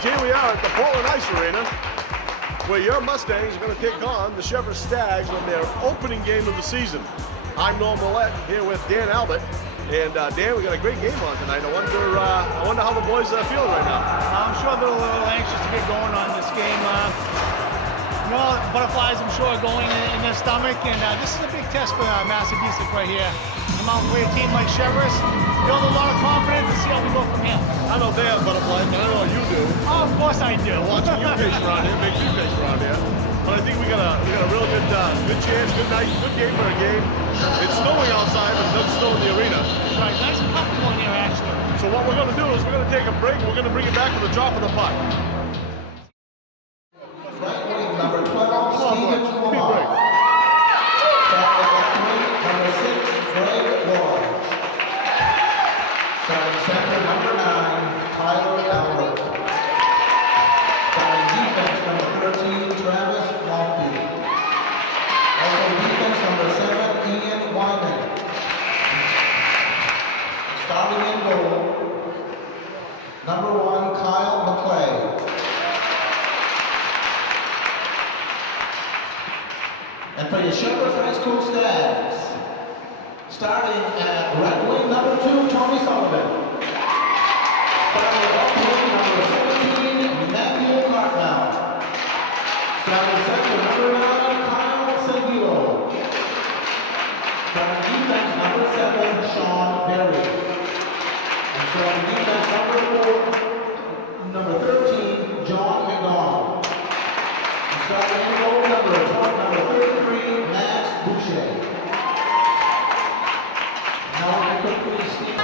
folks, here we are at the Portland Ice Arena, where your Mustangs are going to take on the Cheverus Stags on their opening game of the season. I'm Norm Millette, here with Dan Albert. And Dan, we got a great game on tonight. I wonder how the boys are feeling right now. I'm sure they're a little anxious to get going on this game. Butterflies, I'm sure, are going in their stomach, and this is a big test for Massabesic right here. Come out and play a team like Cheverus, build a lot of confidence, and see how we go from here. I know they have butterflies, but I know you do. Oh, of course I do. Watching you pitch around here, make me pitch around here. But I think we got a real good chance, good night, good game for a game. It's snowing outside, but it doesn't snow in the arena. Right, nice and comfortable in here, actually. So what we're going to do is we're going to take a break. We're going to bring it back to the drop of the puck. Number 12, Stephen Lamar. Number 6, Greg Lloyd. Starting center, number 9, Tyler Albert. Starting defense, number 13, Travis Maltby. Also defense, number 7, Ian Wyman. Starting in goal, number 1, Kyle McClay. And for your Cheverus High School Stags, starting at right wing, number 2, Tony Sullivan. Starting at left wing, number 17, Matthew Cartmel. Starting center, number 9, Kyle Seguilo. Starting defense, number 7, Sean Berry. And starting defense, number 13, John McDonald. And starting in goal, number 33, Max Boucher. Now we quickly see.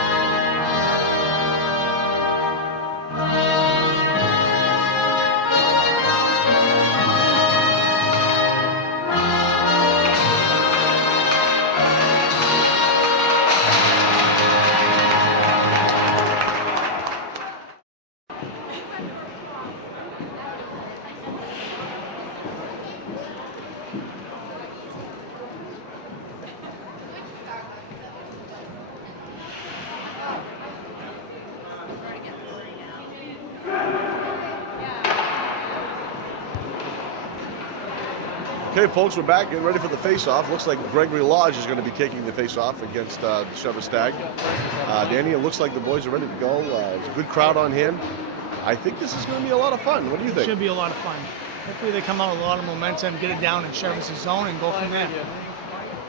Okay, folks, we're back getting ready for the face-off. Looks like Gregory Lodge is going to be taking the face-off against the Cheverus Stag. Danny, it looks like the boys are ready to go. There's a good crowd on hand. I think this is going to be a lot of fun. What do you think? It should be a lot of fun. Hopefully they come out with a lot of momentum, get it down in Cheverus' zone, and go from there.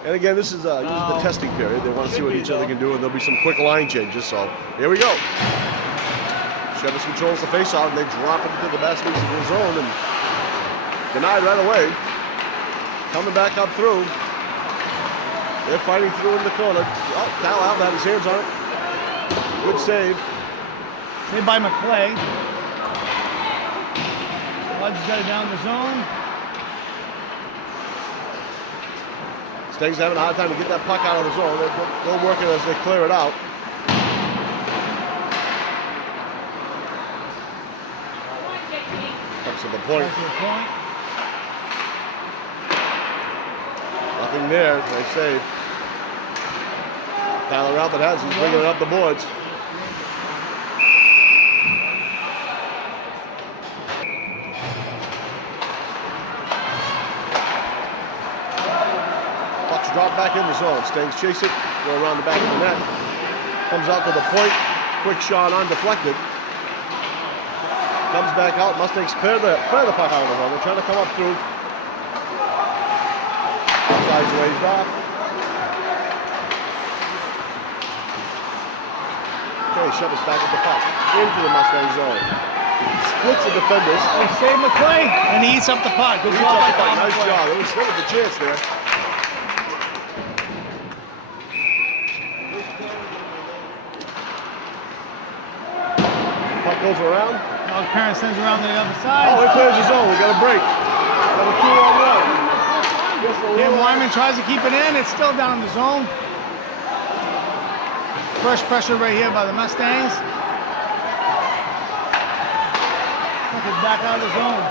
And again, this is the testing period. They want to see what each other can do, and there'll be some quick line changes. So here we go. Cheverus controls the face-off, and they drop it into the Massabesic zone, and denied right away. Coming back up through. They're fighting through in the corner. Oh, Kyle Albert had his hands on it. Good save. Saved by McClay. Lodge got it down the zone. Stags having a hard time to get that puck out of the zone. They'll work it as they clear it out. Comes to the point. Nothing there, they save. Tyler Albert has, he's bringing it up the boards. Puck's dropped back in the zone. Stags chase it, go around the back of the net. Comes out to the point, quick shot undeflected. Comes back out, Mustangs clear the puck out of the zone. They're trying to come up through. Sides waved off. Okay, Cheverus back at the puck. Into the Mustang zone. Splits the defenders. They save McClay, and he eats up the puck. Good job by Kyle Nice McClay. job. There was a chance there. Puck goes around. Now Parent sends around to the other side. Oh, he clears his zone. We got a break. Got a 2-on-1. Dan Wyman tries to keep it in. It's still down in the zone. Fresh pressure right here by the Mustangs. Puck is back out of the zone.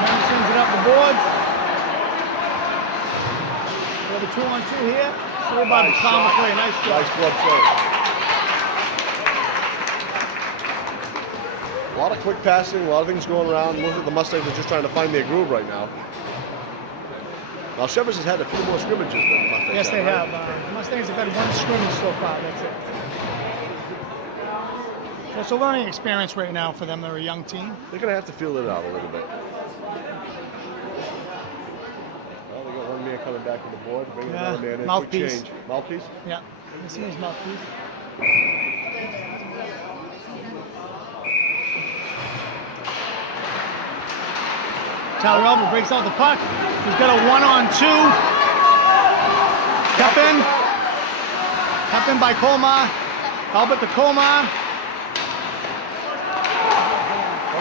Parent sends it up the boards. We have a 2-on-2 here. Saved by Kyle McClay. Nice job. Nice glove save. A lot of quick passing, a lot of things going around. Look at the Mustangs are just trying to find their groove right now. Now, Cheverus has had a few more scrimmages than the Mustangs. Yes, they right? have. The Mustangs have had one scrimmage so far. That's it. It's a learning experience right now for them. They're a young team. They're going to have to feel it out a little bit. Well, they got one man coming back to the board, bringing another man in. Quick Mouthpiece. change. Mouthpiece? Yeah. This is his mouthpiece. Tyler Albert breaks out the puck. He's got a 1-on-2. Cup in. Cup in by Colmar. Albert to Colmar.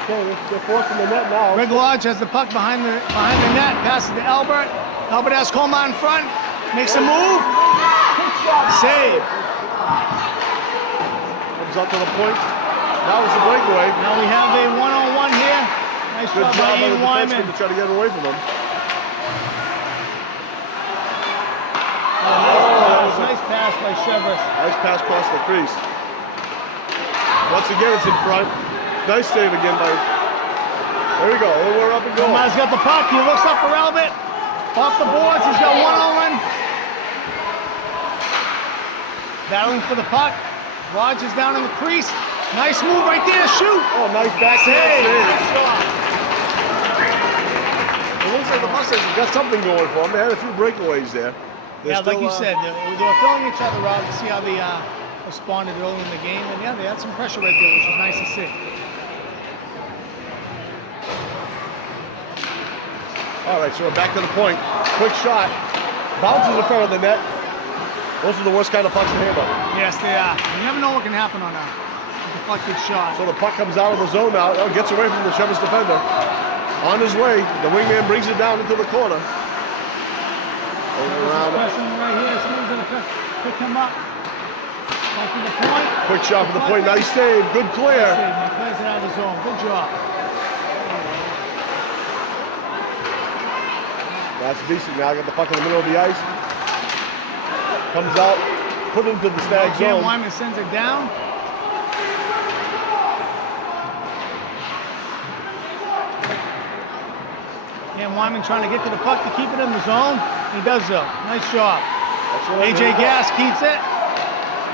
Okay, they're forcing the net now. Greg Lodge has the puck behind the net. Passes to Albert. Albert has Colmar in front. Makes a move. Save. Comes up to the point. That was the breakaway. Now we have a 1-on-1 here. Nice Good job job by by the Ian Wyman. defenseman to try to get away from him. Nice pass by Cheverus. Nice pass across the crease. Once again, it's in front. Nice save again by. There we go. We're up and going. Colmar's got the puck. He looks up for Albert. Off the boards. He's got 1-on-1. Battling for the puck. Lodge is down in the crease. Nice move right there. Shoot. Oh, nice backhand Save. save. It looks like the Mustangs have got something going for them. They had a few breakaways there. They're Yeah, like still, you said, they were filling each other out to see how they responded early in the game. And yeah, they had some pressure right there, which was nice to see. All right, so we're back to the point. Quick shot. Bounces in front of the net. Those are the worst kind of pucks to handle. Yes, they are. You never know what can happen on a deflected shot. So the puck comes out of the zone now. Oh, gets away from the Cheverus defender. On his way, the wingman brings it down into the corner. Around. Pressing right here. Someone's going to pick him up. Back to the point. Quick shot for the point. Nice save. Good clear. Nice save. He plays it out of the zone. Good job. Massabesic now got the puck in the middle of the ice. Comes out, put into the snag Cam zone. Wyman sends it down. Cam Wyman trying to get to the puck to keep it in the zone. He does so. Nice job. AJ Gass keeps it.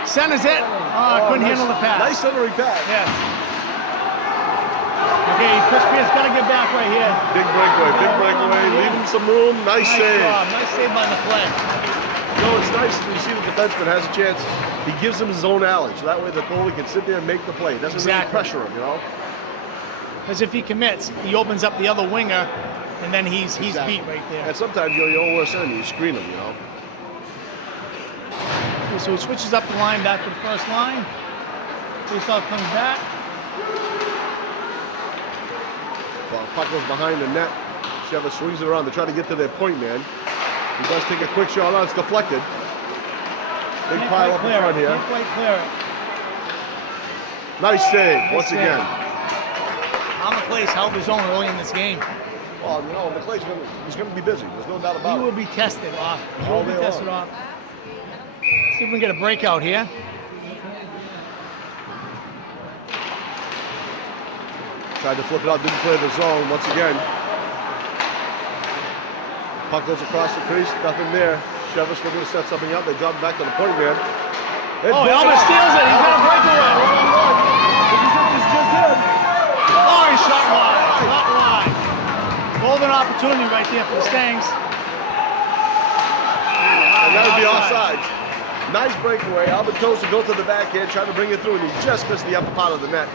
Centers it. Couldn't handle the pass. Nice centering pass. Yes. Okay, Chris Pierce got to get back right here. Big breakaway, leave him some room. Nice save. Job. Nice save by the play. You know, it's nice when you see the defenseman has a chance. He gives him his own alley, so that way the goalie can sit there and make the play. It doesn't really pressure him, you know? Because if he commits, he opens up the other winger, and then he's beat right there. And sometimes you're your own worst enemy. You screen him, you know? Okay, so he switches up the line back to the first line. Faceoff comes back. Well, puck goes behind the net. Cheverus swings it around to try to get to their point man. He does take a quick shot on. It's deflected. Big pile up in front here. Can't quite clear it. Nice save once save. again. How McClay's held his own early in this game. Well, you know, McClay's he's going to be busy. There's no doubt about He it. will be tested off. He All will be day tested long. off. See if we can get a breakout here. Tried to flip it out, didn't play the zone once again. Puck goes across the crease, nothing there. Cheverus looking to set something up. They drop it back to the point man. Albert steals it. He's got a breakaway. This is just it. Oh, he shot wide. Shot wide. Golden opportunity right there for the Stangs. And that would be offside. Nice breakaway. Albert Toast to go to the backhand, trying to bring it through, and he just missed the upper part of the net.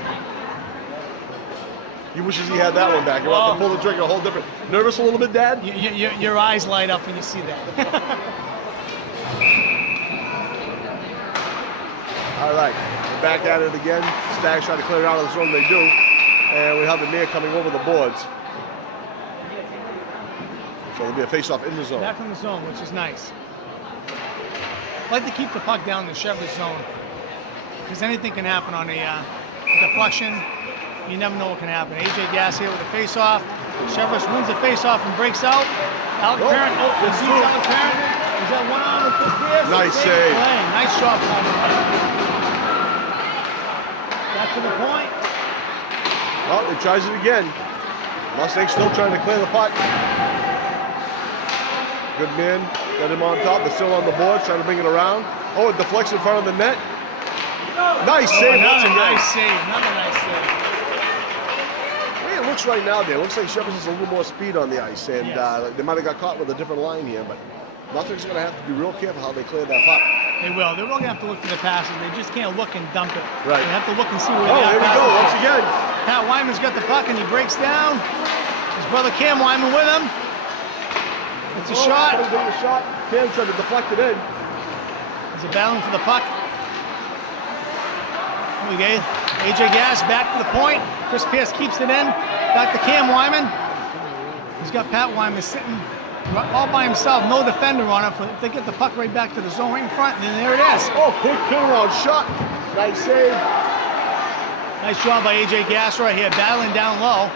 He wishes he had that one back. He wants to pull the trigger a whole different. Nervous a little bit, Dad? Your eyes light up when you see that. All right, we're back at it again. Stags try to clear it out of the zone. They do. And we have the near coming over the boards. So there'll be a face-off in the zone. Back in the zone, which is nice. I like to keep the puck down in the Cheverus zone, because anything can happen on a deflection. You never know what can happen. AJ Gass here with a face-off. Cheverus wins the face-off and breaks out. Alec Parent, it's beats through. Alec Parent. He's got one on with Chris Pierce. Nice save. Nice shot by him. Back to the point. Oh, he tries it again. Mustang still trying to clear the puck. Good man, got him on top. They're still on the board, trying to bring it around. Oh, it deflects in front of the net. Nice save. Another nice save. Another nice save. The way it looks right now, there looks like Cheverus has a little more speed on the ice, and Yes. they might have got caught with a different line here, but nothing's going to have to be real careful how they clear that puck. They will. They're really going to have to look for the passes. They just can't look and dump it. Right. They have to look and see where Oh, the here we go, once again. Pat Wyman's got the puck and he breaks down. His brother Cam Wyman with him. It's a shot. A shot. Cam trying to deflect it in. He's battling for the puck. Here we go. AJ Gass back to the point. Chris Pierce keeps it in. Back to Cam Wyman. He's got Pat Wyman sitting all by himself. No defender on him. If they get the puck right back to the zone right in front, and then there it is. Oh, quick turnaround shot. Nice save. Nice job by AJ Gass right here, battling down low.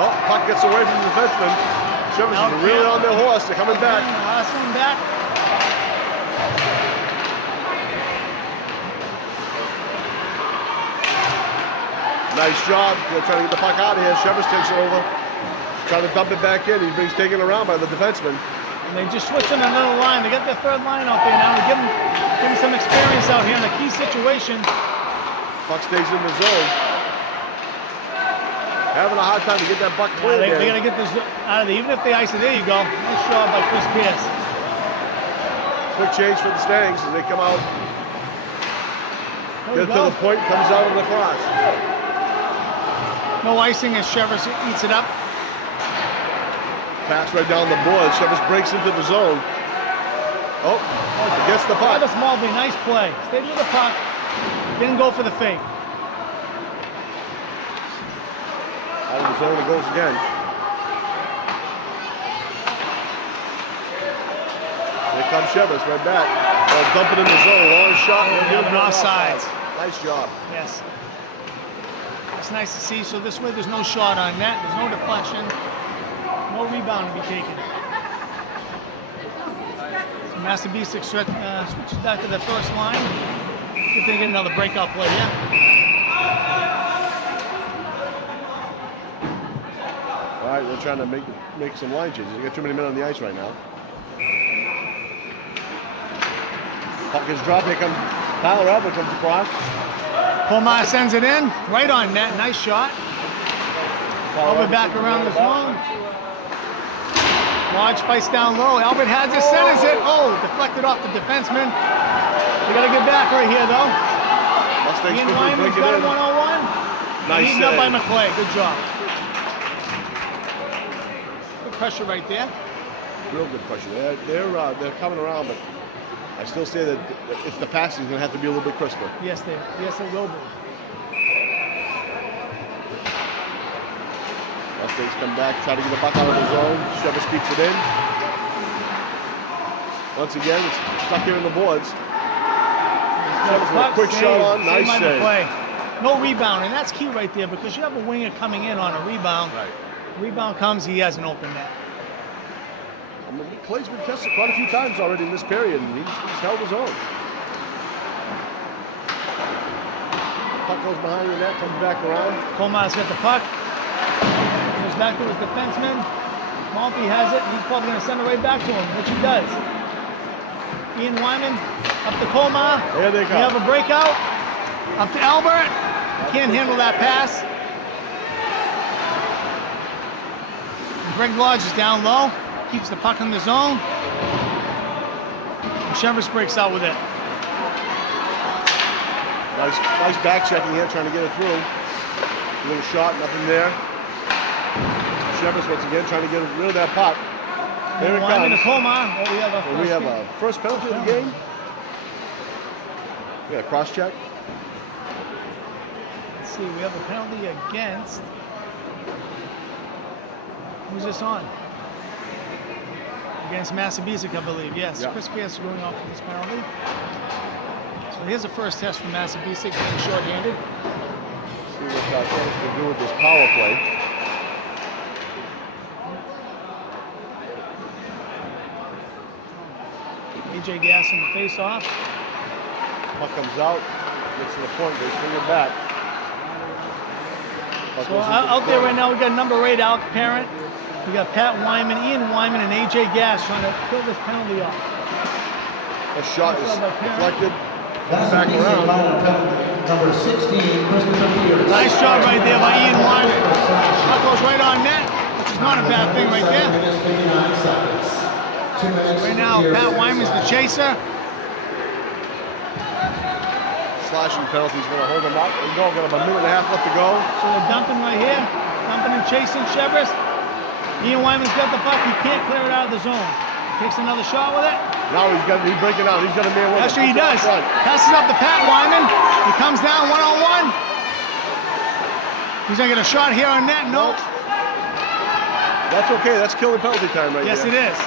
Oh, puck gets away from the defenseman. Cheverus is really on their horse. They're coming back. Coming back. Nice job. They're trying to get the puck out of here. Cheverus takes it over. Trying to dump it back in. He's taken around by the defenseman. And they just switched on another line. They got their third line out there now to give them some experience out here in a key situation. Puck stays in the zone. Having a hard time to get that puck clear. They got to get this out of there. Even if they ice it, there you go. Nice job by Chris Pierce. Quick change for the Stangs as they come out. Get to the point, comes out on the cross. No icing as Cheverus eats it up. Pass right down the board. Cheverus breaks into the zone. Oh, gets the puck. Travis Mulvey, nice play. Stayed with the puck. Didn't go for the fake. Out of the zone it goes again. Here comes Cheverus right back. Oh, dump it in the zone. Long shot. And offsides. Nice job. Yes. It's nice to see. So this way there's no shot on net. There's no deflection. No rebound to be taken. So Massabesic switches back to the first line. See if they get another breakout play here. All right, they're trying to make some line changes. You got too many men on the ice right now. Puck is dropped. Here comes Tyler Albert comes across. Pomar sends it in. Right on net. Nice shot. Over back around the zone. Lodge fights down low. Albert has it, centers it. Oh, deflected off the defenseman. We got to get back right here, though. Ian Lyman's got a 1-on-1. Nice Eaten up by McClay. Good job. Good pressure right there. Real good pressure. They're coming around, but I still say that if the passing is going to have to be a little bit crisper. Yes, it will be. Mustangs come back, try to get the puck out of the zone. Cheverus keeps it in. Once again, it's stuck here in the boards. Cheverus with a quick shot on. Nice save. No rebound, and that's key right there because you have a winger coming in on a rebound. Right. Rebound comes, he has an open net. Clay's been tested quite a few times already in this period, and he's held his own. Puck goes behind the net, comes back around. Coleman's got the puck. Goes back to his defenseman. Maltby has it, and he's probably going to send it right back to him, which he does. Ian Wyman up to Coleman. There they go. We have a breakout. Up to Albert. Can't handle that pass. And Greg Lodge is down low. Keeps the puck in the zone. And Cheverus breaks out with it. Nice back checking here, trying to get it through. A little shot, nothing there. Cheverus once again trying to get rid of that puck. There it comes. We have a first penalty of the game. Yeah, cross check. Let's see, we have a penalty against. Who's this on? Against Massabesic, I believe. Yes, yeah. Chris Pierce going off for this penalty. So here's the first test from Massabesic, being shorthanded. See what Cheverus can do with this power play. AJ Gass in the face-off. Puck comes out, gets to the point, they swing it back. So out there right now, we got number 8, Alec Parent. We got Pat Wyman, Ian Wyman, and AJ Gass trying to kill this penalty off. A shot is deflected. That's Back a around. Number 16, Christopher Pierce. Nice job right there by Ian Wyman. That goes right on net, which is not a bad thing right there. 59 seconds. 2 minutes. Right now, Pat Wyman's the chaser. Slashing penalty's going to hold him up. We've got a minute and a half left to go. So they're dumping right here, dumping and chasing Cheverus. Ian Wyman's got the puck. He can't clear it out of the zone. Takes another shot with it. Now he's breaking out. He's got a man with him. Actually, he does. Passes up to Pat Wyman. He comes down one-on-one. He's gonna get a shot here on net. Nope. That's okay. That's killing penalty time right Yes, there. it is.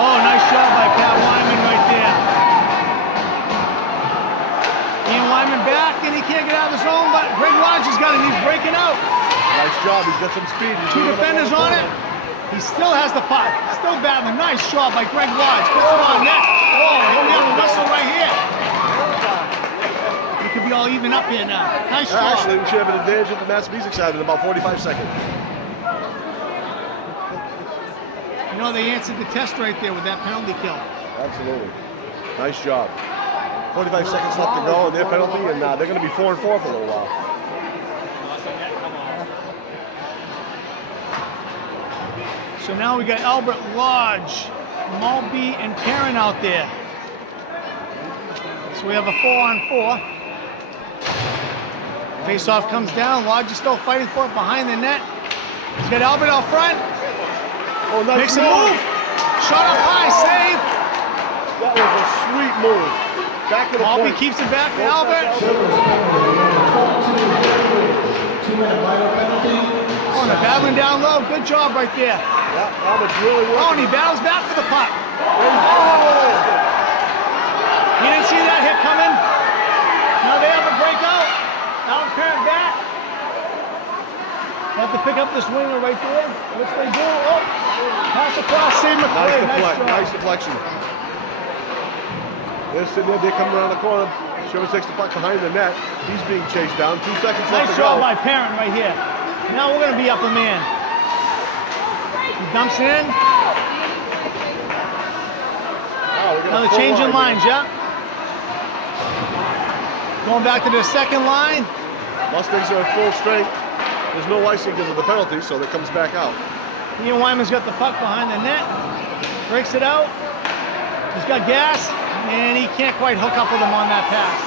Oh, nice shot by Pat Wyman right there. Ian Wyman back, and he can't get out of the zone, but Greg Rogers got it. He's breaking out. Nice job. He's got some speed. He's 2 defenders on it. He still has the puck. Still battling. Nice shot by Greg Lodge. Puts it on net. Oh, he'll have a whistle right here. He could be all even up here now. Nice shot. Actually, we should have an advantage at the Massabesic side in about 45 seconds. You know, they answered the test right there with that penalty kill. Absolutely. Nice job. 45 seconds left to go in their penalty, and they're going to be 4-4 for a little while. So now we got Albert Lodge, Mulby, and Perrin out there. So we have a 4-on-4. Face-off comes down. Lodge is still fighting for it behind the net. He's got Albert out front. Oh, nice Makes a move. Shot up high, save. That was a sweet move. Back to the Mulby point. keeps it back to Albert. 2-minute minor penalty. Oh, and they're battling down low. Good job right there. Yeah, Albert's really working. Oh, and he battles back for the puck. Oh! He didn't see that hit coming. Now they have a breakout. Albert Parent back. Have to pick up this winger right there, which they do. Oh, pass across, save McCray. Nice deflection. They're sitting there, they come around the corner. Cheverus takes the puck behind the net. He's being chased down. 2 seconds left Nice to job go. by Parent right here. Now we're going to be up a man. He dumps it in. Wow, we got Now a they're full changing line lines, yeah. Going back to the second line. Mustangs are at full strength. There's no icing because of the penalty, so that comes back out. Ian Wyman's got the puck behind the net. Breaks it out. He's got gas, and he can't quite hook up with him on that pass.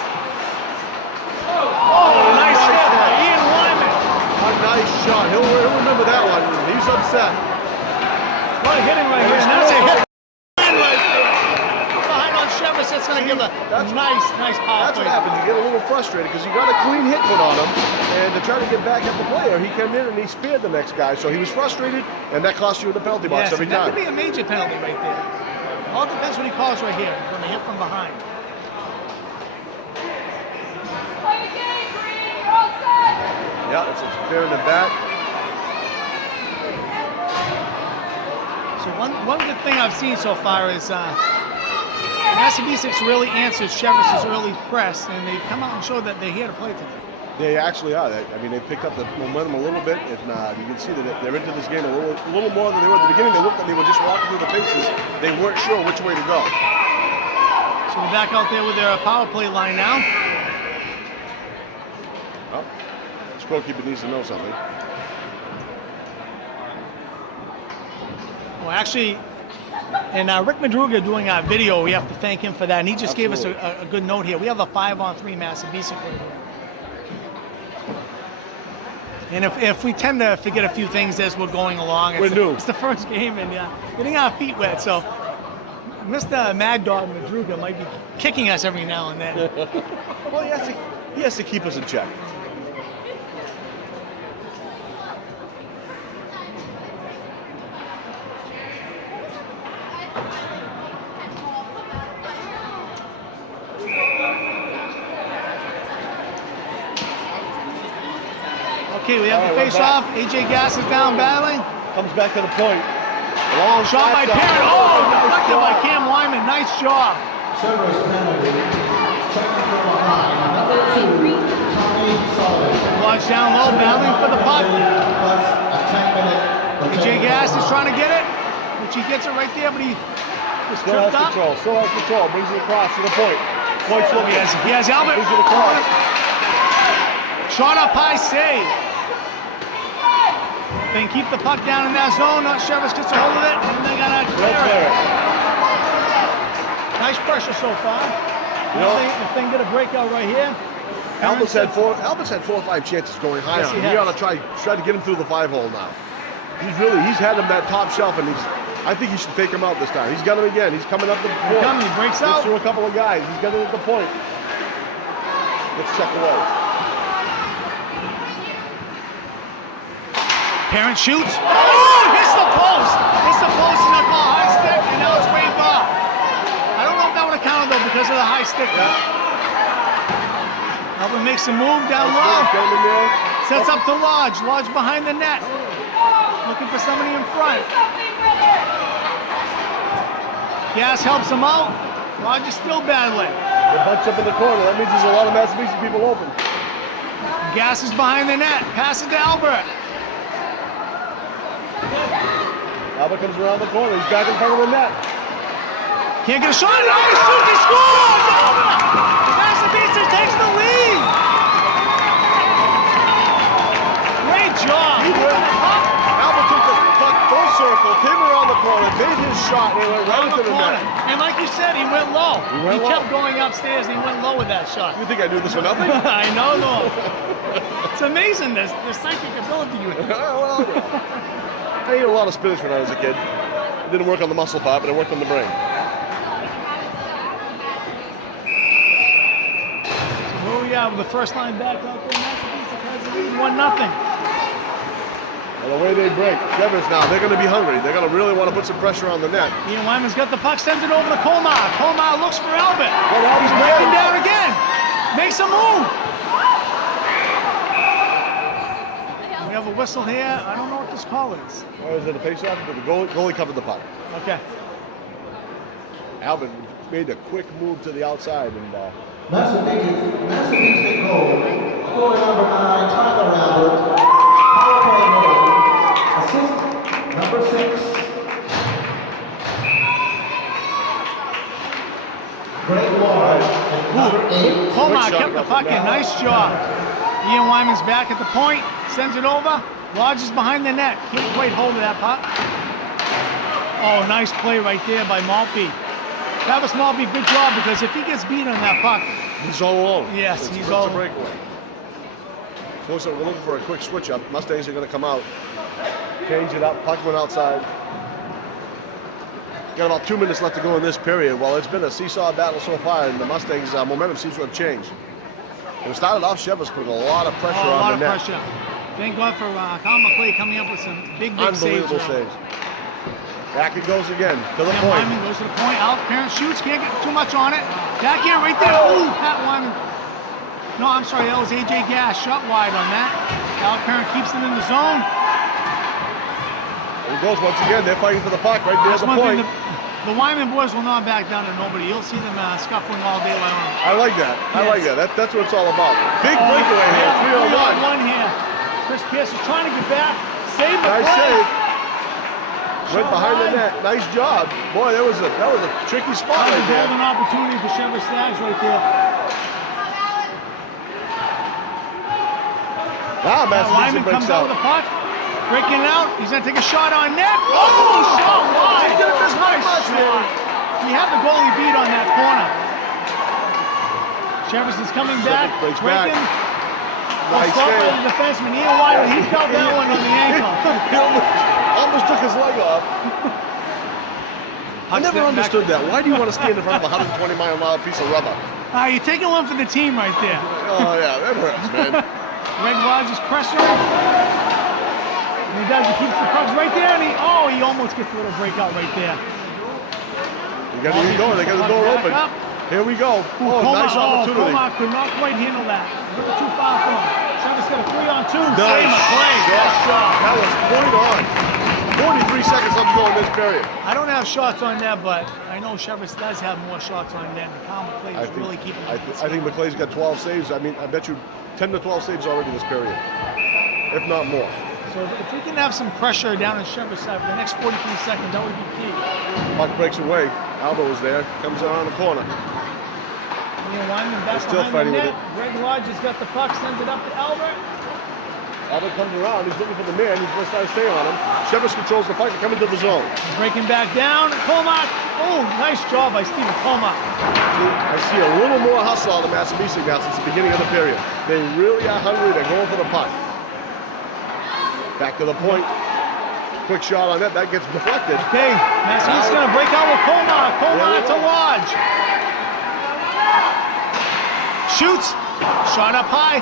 Oh, nice hit by Ian Wyman. A nice shot. He'll remember that one. He's upset. A lot of hitting right here. And that's a hit. Right there. Behind on Cheverus, that's going to give a nice power That's play. what happens. You get a little frustrated because you got a clean hit put on him, and to try to get back at the player, he came in and he speared the next guy. So he was frustrated, and that cost you in the penalty box Yes, every that time. could be a major penalty right there. All depends what he calls right here when they hit from behind. Yeah, it's fair in the back. So one good thing I've seen so far is Massabesic really answered Cheverus' early press, and they've come out and showed that they're here to play today. They actually are. I mean, they picked up the momentum a little bit. And you can see that they're into this game a little more than they were at the beginning. They looked like they were just walking through the paces. They weren't sure which way to go. So they're back out there with their power play line now. Well, scorekeeper needs to know something. Well, actually, and Rick Madruga doing our video, we have to thank him for that. And he just gave us a good note here. We have a 5-on-3 Massabesic right here. And if we tend to forget a few things as we're going along, it's the first game and getting our feet wet. So Mr. Mad Dog Madruga might be kicking us every now and then. Well, he has to keep us in check. Okay, we have the face-off. AJ Gass is down battling. Comes back to the point. Long Shot by Parent. Oh, deflected by Cam Wyman. Nice job. Cheverus penalty. Checking from behind. Number 2, Tommy Lodge down low, battling for the puck. Plus a 10-minute. AJ Gas is trying to get it, which he gets it right there, but he was Still has tripped up. control. Still has control. Brings it across to the point. Point's Oh, looking. he has Albert. Brings it across. Shot up high, save. Then keep the puck down in that zone. Cheverus gets a hold of it, and they gotta They'll clear clear it. it. Nice pressure so far. You know, If they can get a breakout right here. Albert's had 4 or 5 chances going high Yes, on he him. He has. ought to try to get him through the 5-hole now. He's had him that top shelf, and I think he should fake him out this time. He's got him again. He's coming up the point. He breaks Gets out. through a couple of guys. He's got it at the point. Let's check away. Parent shoots. Oh, hits the post. Hits the post and that ball high stick, and now it's waved off. I don't know if that would have counted though because of the high stick. Albert makes a move down low. Get him in there. Sets up to Lodge. Lodge behind the net. Looking for somebody in front. Gas helps him out. Lodge is still battling. They bunch up in the corner. That means there's a lot of Massabesic people open. Gas is behind the net. Pass it to Albert. Albert comes around the corner. He's back in front of the net. Can't get a shot. Oh, he shoots. He scores. Albert. Massabesic takes the lead. Great job. Albert took the puck full circle, came around the corner, made his shot, and went right On into the the corner. net. And like you said, he went low. went low. Kept going upstairs and he went low with that shot. You think I do this for nothing? I know, though. It's amazing, the psychic ability you have. Well, I ate a lot of spinach when I was a kid. It didn't work on the muscle part, but it worked on the brain. Where we are with the first line back out there, Massabesic has the lead 1-0. And the way they break, Cheverus now, they're going to be hungry. They're going to really want to put some pressure on the net. Ian Wyman's got the puck, sends it over to Colmar. Colmar looks for Albert. Well, Albert's He's breaking again. down again. Makes a move. We have a whistle here. I don't know what this call is. Or is it a face-off? The goalie covered the puck. Okay. Albert made a quick move to the outside, and Massabesic goal. Scorer number 9, Tyler Albert. Power play goal. Assist number 6. Great Lodge. And number 8. Colmar shot kept the off puck the in. net. Nice job. Ian Wyman's back at the point. Sends it over. Lodge is behind the net. Can't quite hold of that puck. Oh, nice play right there by Maltby. Travis Maltby, good job, because if he gets beat on that puck, he's all alone. Yes, It's he's a all- breakaway. Folks, we're looking for a quick switch up. Mustangs are going to come out, change it up. Puck went outside. Got about 2 minutes left to go in this period. Well, it's been a seesaw battle so far, and the Mustangs' momentum seems to have changed. It started off, Cheverus putting a lot of pressure a lot on of the net. pressure. Thank God for Kyle McClay coming up with some big saves. Unbelievable saves. Back it goes again to the Ian point. Wyman goes to the point. Out, parent shoots, can't get too much on it. Back here, right there. Ooh, Pat Wyman. No, I'm sorry, that was AJ Gas. Shot wide on that. Al Parent keeps it in the zone. There he goes once again. They're fighting for the puck right there at That's the one point. thing. The Wyman boys will not back down to nobody. You'll see them scuffling all day long. I like that. I like that. That's what it's all about. Big breakaway here. 3-on-1. 3-on-1 here. Chris Pierce is trying to get back. Save the Nice play. save. Went Shot behind the wide. net. Nice job. Boy, that was a tricky spot That was right a there. golden opportunity for Cheverus Stags right there. Now Wyman Massabesic breaks comes out out. with the puck. Breaking out. He's going to take a shot on net. Oh, shot wide. He didn't miss by Nice much, shot. man. He had the goalie beat on that corner. Cheverus is coming back. Breaks back. Breaking. Nice Stop by save. the defenseman. Ian Wyman, he felt that one on the ankle. He almost took his leg off. I never understood that. Why do you want to stand in front of a 120-mile-an-hour piece of rubber? You're taking one for the team right there. Oh, yeah, that hurts, man. Greg Rogers pressuring. And he does. He keeps the pucks right there. And he almost gets a little breakout right there. You got to get going. They got the door Back open. up. Here we go. Oh, nice opportunity. Colmar could not quite handle that. A little too far for him. Cheverus got a 3-on-2. Nice Save a play. shot. Good shot. That was point on. 43 seconds left to go more in this period. I don't have shots on net, but I know Cheverus does have more shots on net. And Kyle McClay is really keeping I think McClay's got 12 saves. I mean, I bet you 10 to 12 saves already this period, if not more. So if we can have some pressure down on Cheverus' side for the next 43 seconds, that would be key. Puck breaks away. Alba was there. Comes around the corner. Ian Wyman back They're still behind the fighting with net. Greg Lodge has got the puck, sends it up to Albert. Albert comes around. He's looking for the man. He's going to try to stay on him. Cheverus controls the puck and coming to the zone. Breaking back down. Colmack. Oh, nice job by Stephen Colmack. I see a little more hustle out of Massabesic now since the beginning of the period. They really are hungry. They're going for the puck. Back to the point. Quick shot on that. That gets deflected. Okay, Massabesic's going to break out with Colmack. Colmack to Lodge. Shoots. Shot up high.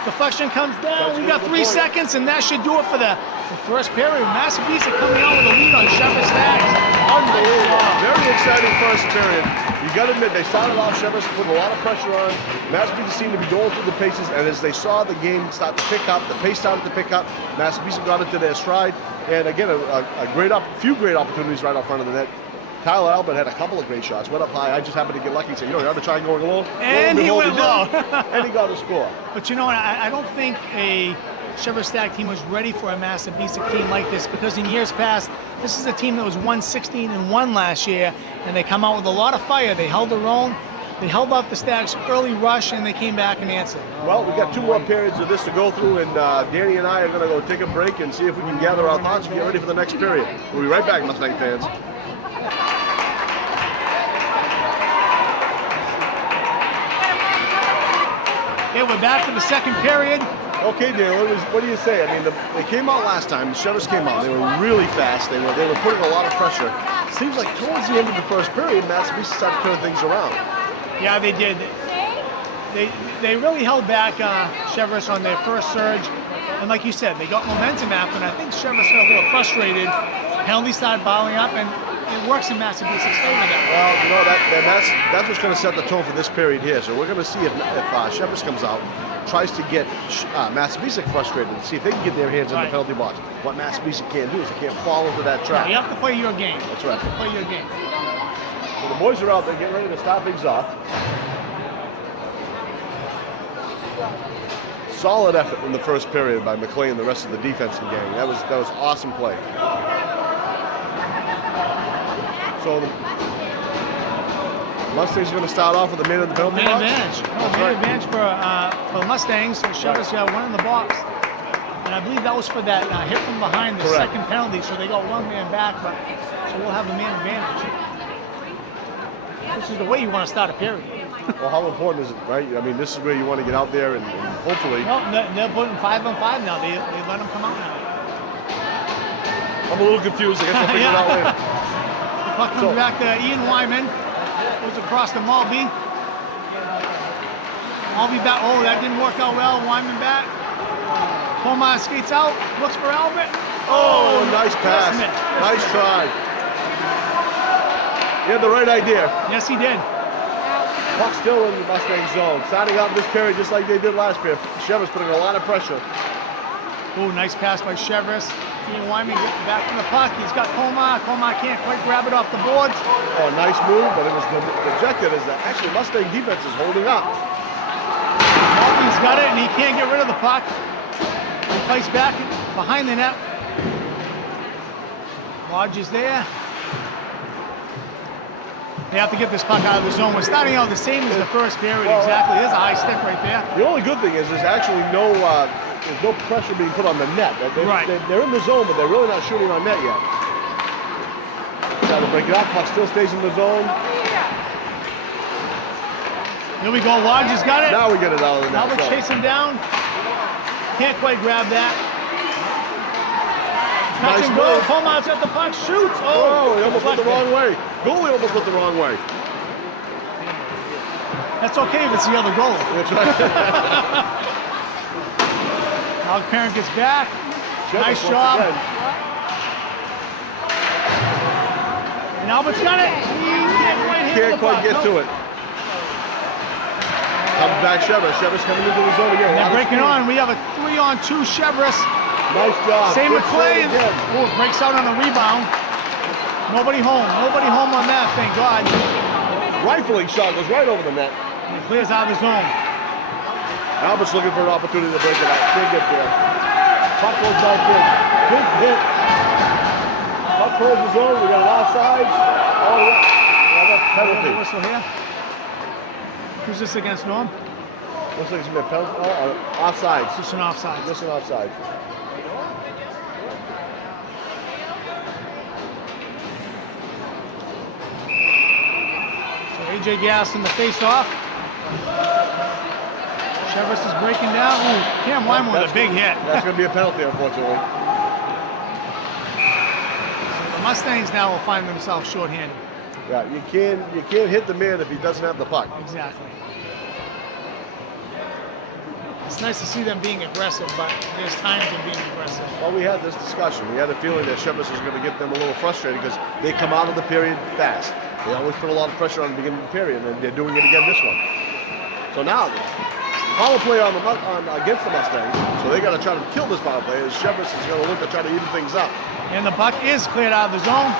Deflection comes down. We got 3 seconds, and that should do it for the first period. Massabesic coming out with a lead on Cheverus Stags. Unbelievable. Very exciting first period. You got to admit, they started off, Cheverus put a lot of pressure on. Massabesic seemed to be going through the paces, and as they saw the game start to pick up, the pace started to pick up. Massabesic got into their stride, and again, few great opportunities right out front of the net. Tyler Albert had a couple of great shots, went up high. I just happened to get lucky and said, you know, you ought to try going low. And he went low. And he got a score. But you know what, I don't think a Cheverus Stag team was ready for a Massabesic team like this, because in years past, this is a team that was 116-1 last year, and they come out with a lot of fire. They held their own. They held off the Stags' early rush, and they came back and answered. Well, we got 2 more periods of this to go through, and Danny and I are going to go take a break and see if we can gather our thoughts and get ready for the next period. We'll be right back, Mustang fans. Okay, we're back to the second period. Okay, Dan, what do you say? I mean, they came out last time. The Cheverus came out. They were really fast. They were putting a lot of pressure. Seems like towards the end of the first period, Massabesic started to turn things around. Yeah, they did. They really held back Cheverus on their first surge. And like you said, they got momentum after, and I think Cheverus got a little frustrated. Penalties started piling up, and it works in Massabesic's favor now. Well, you know, that's what's going to set the tone for this period here. So we're going to see if Cheverus comes out, tries to get Massabesic frustrated and see if they can get their hands in the penalty box. What Massabesic can't do is they can't fall into that trap. You have to play your game. That's right. You have to play your game. So the boys are out there getting ready to start things off. Solid effort in the first period by McClay and the rest of the defensive gang. That was awesome play. So the Mustangs are going to start off with a man in the penalty box. Advantage for the Mustangs. Cheverus got one in the box, and I believe that was for that hit from behind the second penalty. So they got one man back, so we'll have a man advantage. This is the way you want to start a period. Well, how important is it, right? I mean, this is where you want to get out there and hopefully. No, they're putting 5-on-5 now. They let them come out now. I'm a little confused. I guess I'll figure it out later. The puck comes back to Ian Wyman. Goes across to Malby. Malby back. Oh, that didn't work out well. Wyman back. Colmar skates out. Looks for Albert. Oh, nice pass. Nice try. He had the right idea. Yes, he did. Puck still in the Mustang zone. Starting out this period just like they did last period. Cheverus putting a lot of pressure. Oh, nice pass by Cheverus. Ian Wyman getting back from the puck. He's got Colmar. Colmar can't quite grab it off the boards. Oh, nice move, but it was rejected as that actually Mustang defense is holding up. Malby's got it, and he can't get rid of the puck. He fights back behind the net. Lodge is there. They have to get this puck out of the zone. We're starting out the same as the first period. Exactly. There's a high stick right there. The only good thing is there's actually no pressure being put on the net. They're in the zone, but they're really not shooting on net yet. Try to break it up. Puck still stays in the zone. Here we go. Lodge has got it. Now we get it out of the net. Now we're chasing down. Can't quite grab that. Touch and go. Colmar's got the puck. Shoots. Oh, he almost went the wrong way. Goalie almost went the wrong way. That's okay if it's the other goal. That's right. Now Parent gets back. Nice job. And Albert's got it. He can't quite get to it. Comes back Cheverus. Cheverus coming into the zone again. They're breaking on. We have a 3-on-2 Cheverus. Nice job. Same McClay. Breaks out on a rebound. Nobody home on that, thank God. Rifling shot goes right over the net. He clears out of the zone. Albert's looking for an opportunity to break it out. Can't get there. Puck goes back in. Big hit. Puck towards the zone. We got an offside. Oh, yeah. Another penalty. Whistle here. Who's this against, Norm? Looks like it's going to be a penalty. Offside. Just an offside. Just an offside. So AJ Gass in the face-off. Cheverus is breaking down. Ooh, Cam Wyman with a big hit. That's going to be a penalty, unfortunately. So the Mustangs now will find themselves shorthanded. Yeah, you can't hit the man if he doesn't have the puck. Exactly. It's nice to see them being aggressive, but there's times of being aggressive. Well, we had this discussion. We had a feeling that Cheverus was going to get them a little frustrated because they come out of the period fast. They always put a lot of pressure on the beginning of the period, and they're doing it again this one. So now, power play on against the Mustangs, so they got to try to kill this power play as Cheverus is going to look to try to even things up. And the puck is cleared out of the zone.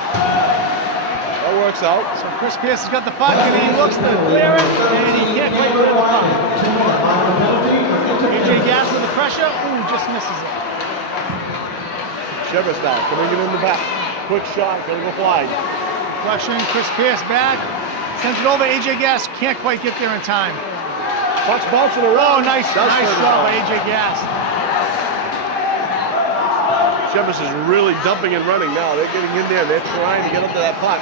That works out. So Chris Pierce has got the puck, and he looks to clear it, and he can't quite clear the puck. AJ Gass with the pressure, ooh, just misses it. Cheverus now coming in the back. Quick shot, gonna go fly. Rushing, Chris Pierce back, sends it over. AJ Gass can't quite get there in time. Puck's bouncing around. Oh, nice shot by AJ Gass. Cheverus is really dumping and running now. They're getting in there. They're trying to get up to that puck.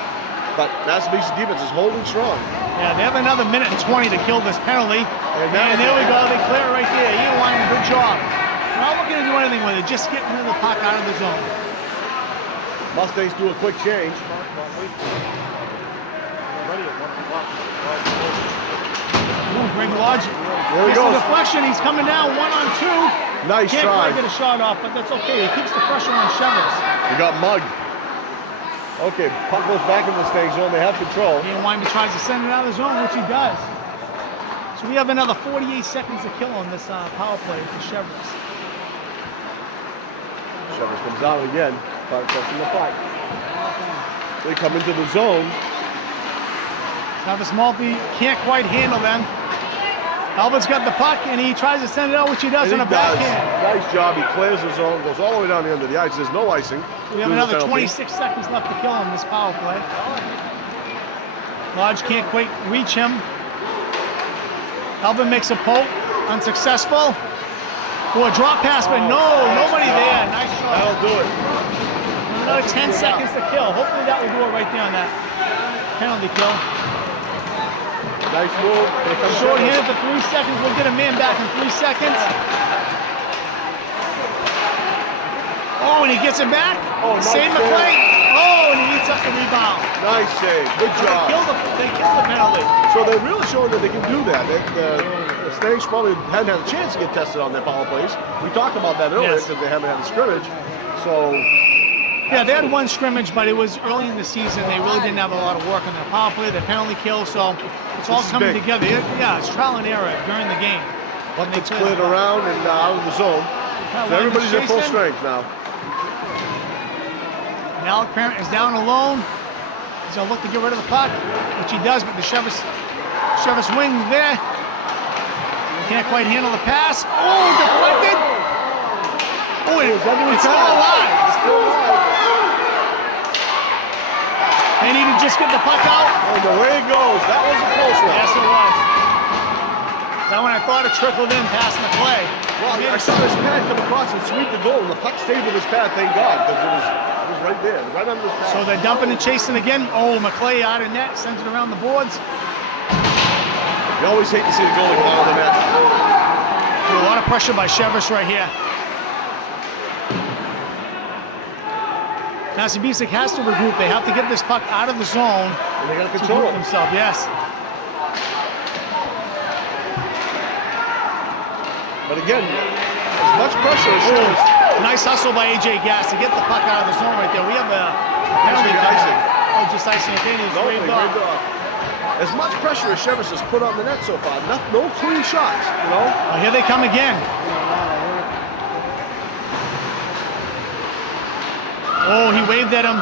But Massabesic defense is holding strong. Yeah, they have another minute and 20 to kill this penalty. And there we go. They clear it right there. Ian Wyman, good job. We're not looking to do anything with it. Just getting rid of the puck out of the zone. Mustangs do a quick change. Ooh, Greg Lodge. There he Gets goes. the deflection. He's coming down 1-on-2. Nice Can't try. quite get a shot off, but that's okay. He keeps the pressure on Cheverus. We got mugged. Okay, puck goes back in the Mustang zone. They have control. Ian Wyman tries to send it out of the zone, which he does. So we have another 48 seconds to kill on this power play for Cheverus. Cheverus comes out again. Puck touching the puck. They come into the zone. Travis Maltby can't quite handle them. Albert's got the puck, and he tries to send it out, which he does on a backhand. Nice job. He clears the zone, goes all the way down the end of the ice. There's no icing. We have another 26 seconds left to kill on this power play. Lodge can't quite reach him. Albert makes a poke, unsuccessful. Oh, a drop pass, but nobody there. Nice shot. That'll do it. Another 10 seconds to kill. Hopefully that will do it right there on that penalty kill. Nice move. Short hand for 3 seconds. We'll get a man back in 3 seconds. Oh, and he gets it back. Oh, nice Save the save. play. Oh, and he eats up the rebound. Nice save. Good job. They kill the penalty. So they're really showing that they can do that. The Stanks probably hadn't had a chance to get tested on their power plays. We talked about that earlier Yes. because they haven't had a scrimmage. So Yeah, they had one scrimmage, but it was early in the season. They really didn't have a lot of work on their power play, their penalty kill, so it's all This is coming big. together. Yeah, it's trial and error during the game. puck gets cleared around and out of the zone. So everybody's at full strength now. And Alec Parent is down alone. He's going to look to get rid of the puck, which he does, but the Cheverus wing there. Can't quite handle the pass. Oh, deflected. Oh, it's still alive. They need to just get the puck out. And away it goes. That was a close one. Yes, it was. That one I thought it trickled in past McClay. Well, I saw his pad come across and sweep the goal, and the puck stayed with his pad, thank God, because it was right there, right under his pad. So they're dumping and chasing again. Oh, McClay out of net, sends it around the boards. You always hate to see the goalie come out of the net. A lot of pressure by Cheverus right here. Massabesic has to regroup. They have to get this puck out of the zone And they got to to control group him. themselves. Yes. But again, as much pressure as Cheverus. Nice hustle by AJ Gass to get the puck out of the zone right there. We have a penalty. Icing. Oh, just icing. Okay, he's No, waved they off. waved off. As much pressure as Cheverus has put on the net so far, no clean shots, you know? Oh, here they come again. Oh, he waved at him.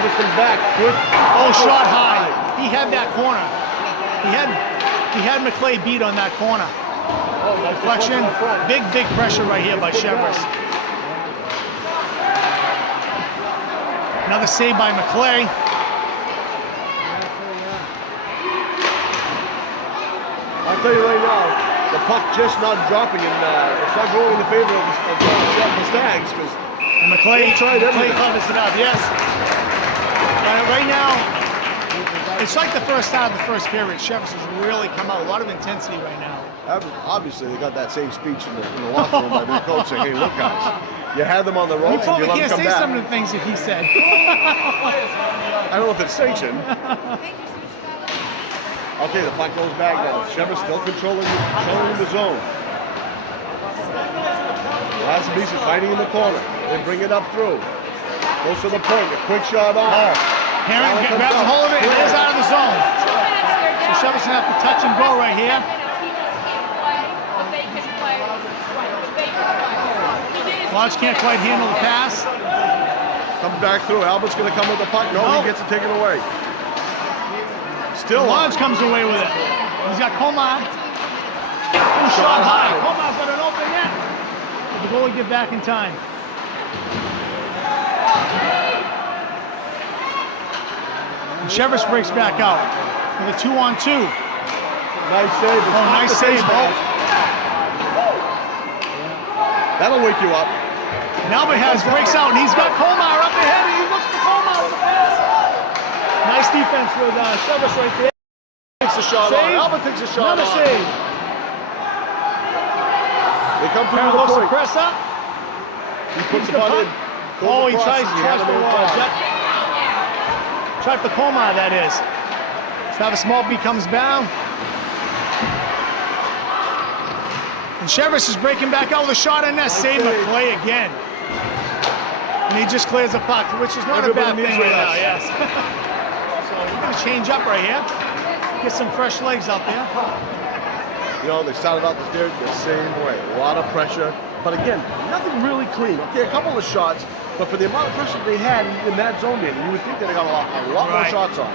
Cheverus comes back. Good. Oh, shot high. He had that corner. He had McClay beat on that corner. Oh, nice Deflection. Big pressure right here by Cheverus. Another save by McClay. I'll tell you right now, the puck just not dropping, and it's not going in the favor of the Stags, because McClay tried everything. covers it up, yes. Right now, it's like the first out of the first period. Cheverus has really come out. A lot of intensity right now. Obviously, they got that same speech in the locker room by their coach saying, hey, look, guys, you had them on the You ropes and probably you let can't them come say back. some of the things that he said. I don't know if it's sanctioned. Okay, the puck goes back now. Cheverus still controlling the zone. Massabesic fighting in the corner. They bring it up through. Goes to the point. A quick shot on. Herring grabs a hold of it and is out of the zone. So Cheverus gonna have to touch and go right here. Lodge can't quite handle the pass. Comes back through. Albert's going to come with the puck. No, Nope. he gets it taken away. Still Lodge comes away with it. He's got Komar. Shot high. Komar's got an open net. But the goalie get back in time. And Cheverus breaks back out with a 2-on-2. Nice save. It's Oh, off nice the save, face Bo. mask. That'll wake you up. And Albert breaks out, and he's got Komar up ahead, and he looks for Komar with the pass. Nice defense with Cheverus right there. Takes a shot on. Save. Albert takes a shot Another on. save. They come through Parent the looks to point. press up. He puts Keeps the puck puck. in. Oh, he Goes across, tries and you have for him in foul. Try for Komar, that is. Travis Maltby comes down. And Cheverus is breaking back out with a shot in net. Save save. McClay again. And he just clears the puck, which is not Everybody a bad needs thing right now, rest. yes. So we're going to change up right here. Get some fresh legs out there. You know, they started out the same way. A lot of pressure. But again, nothing really clean. Okay, a couple of shots, but for the amount of pressure they had in that zone game, you would think they got a lot more Right. shots on.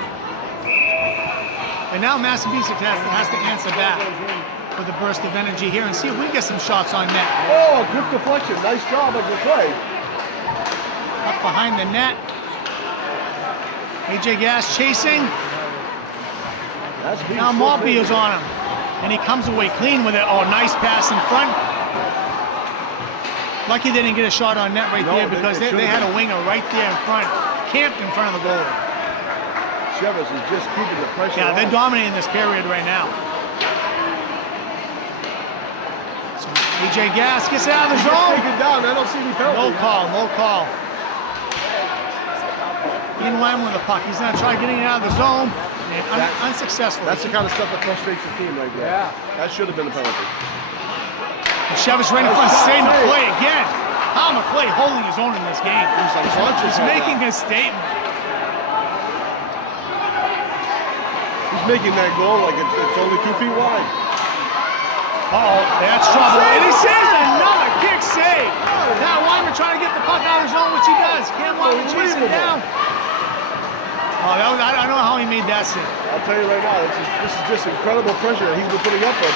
And now Massabesic has to answer back with a burst of energy here and see if we can get some shots on net. Oh, good deflection. Nice job by McClay. Up behind the net. AJ Gas chasing. That's being Now so Maltby big. is on him. And he comes away clean with it. Oh, nice pass in front. Lucky they didn't get a shot on net right No, there because they they had a winger right there in front, camped in front of the goal. Cheverus is just keeping the pressure Yeah, they're on. dominating this period right now. So AJ Gas gets out of the Just zone. take it down. I don't see any penalty. No call, no call. Ian Lamb with the puck. He's gonna try getting it out of the zone. And unsuccessful. That's the kind of stuff that frustrates the team right there. Yeah. That should have been a penalty. And Cheverus right in front. Save McClay again. How McClay holding his own in this game. He's unconscious. He's right making now. his statement. He's making that goal like it's only 2 feet wide. Uh-oh, that's trouble. And he saves another kick save. Now Wyman trying to get the puck out of his zone, which he does. Cam Wyman chasing it down. Oh, I don't know how he made that save. I'll tell you right now, this is just incredible pressure that he's been putting up with.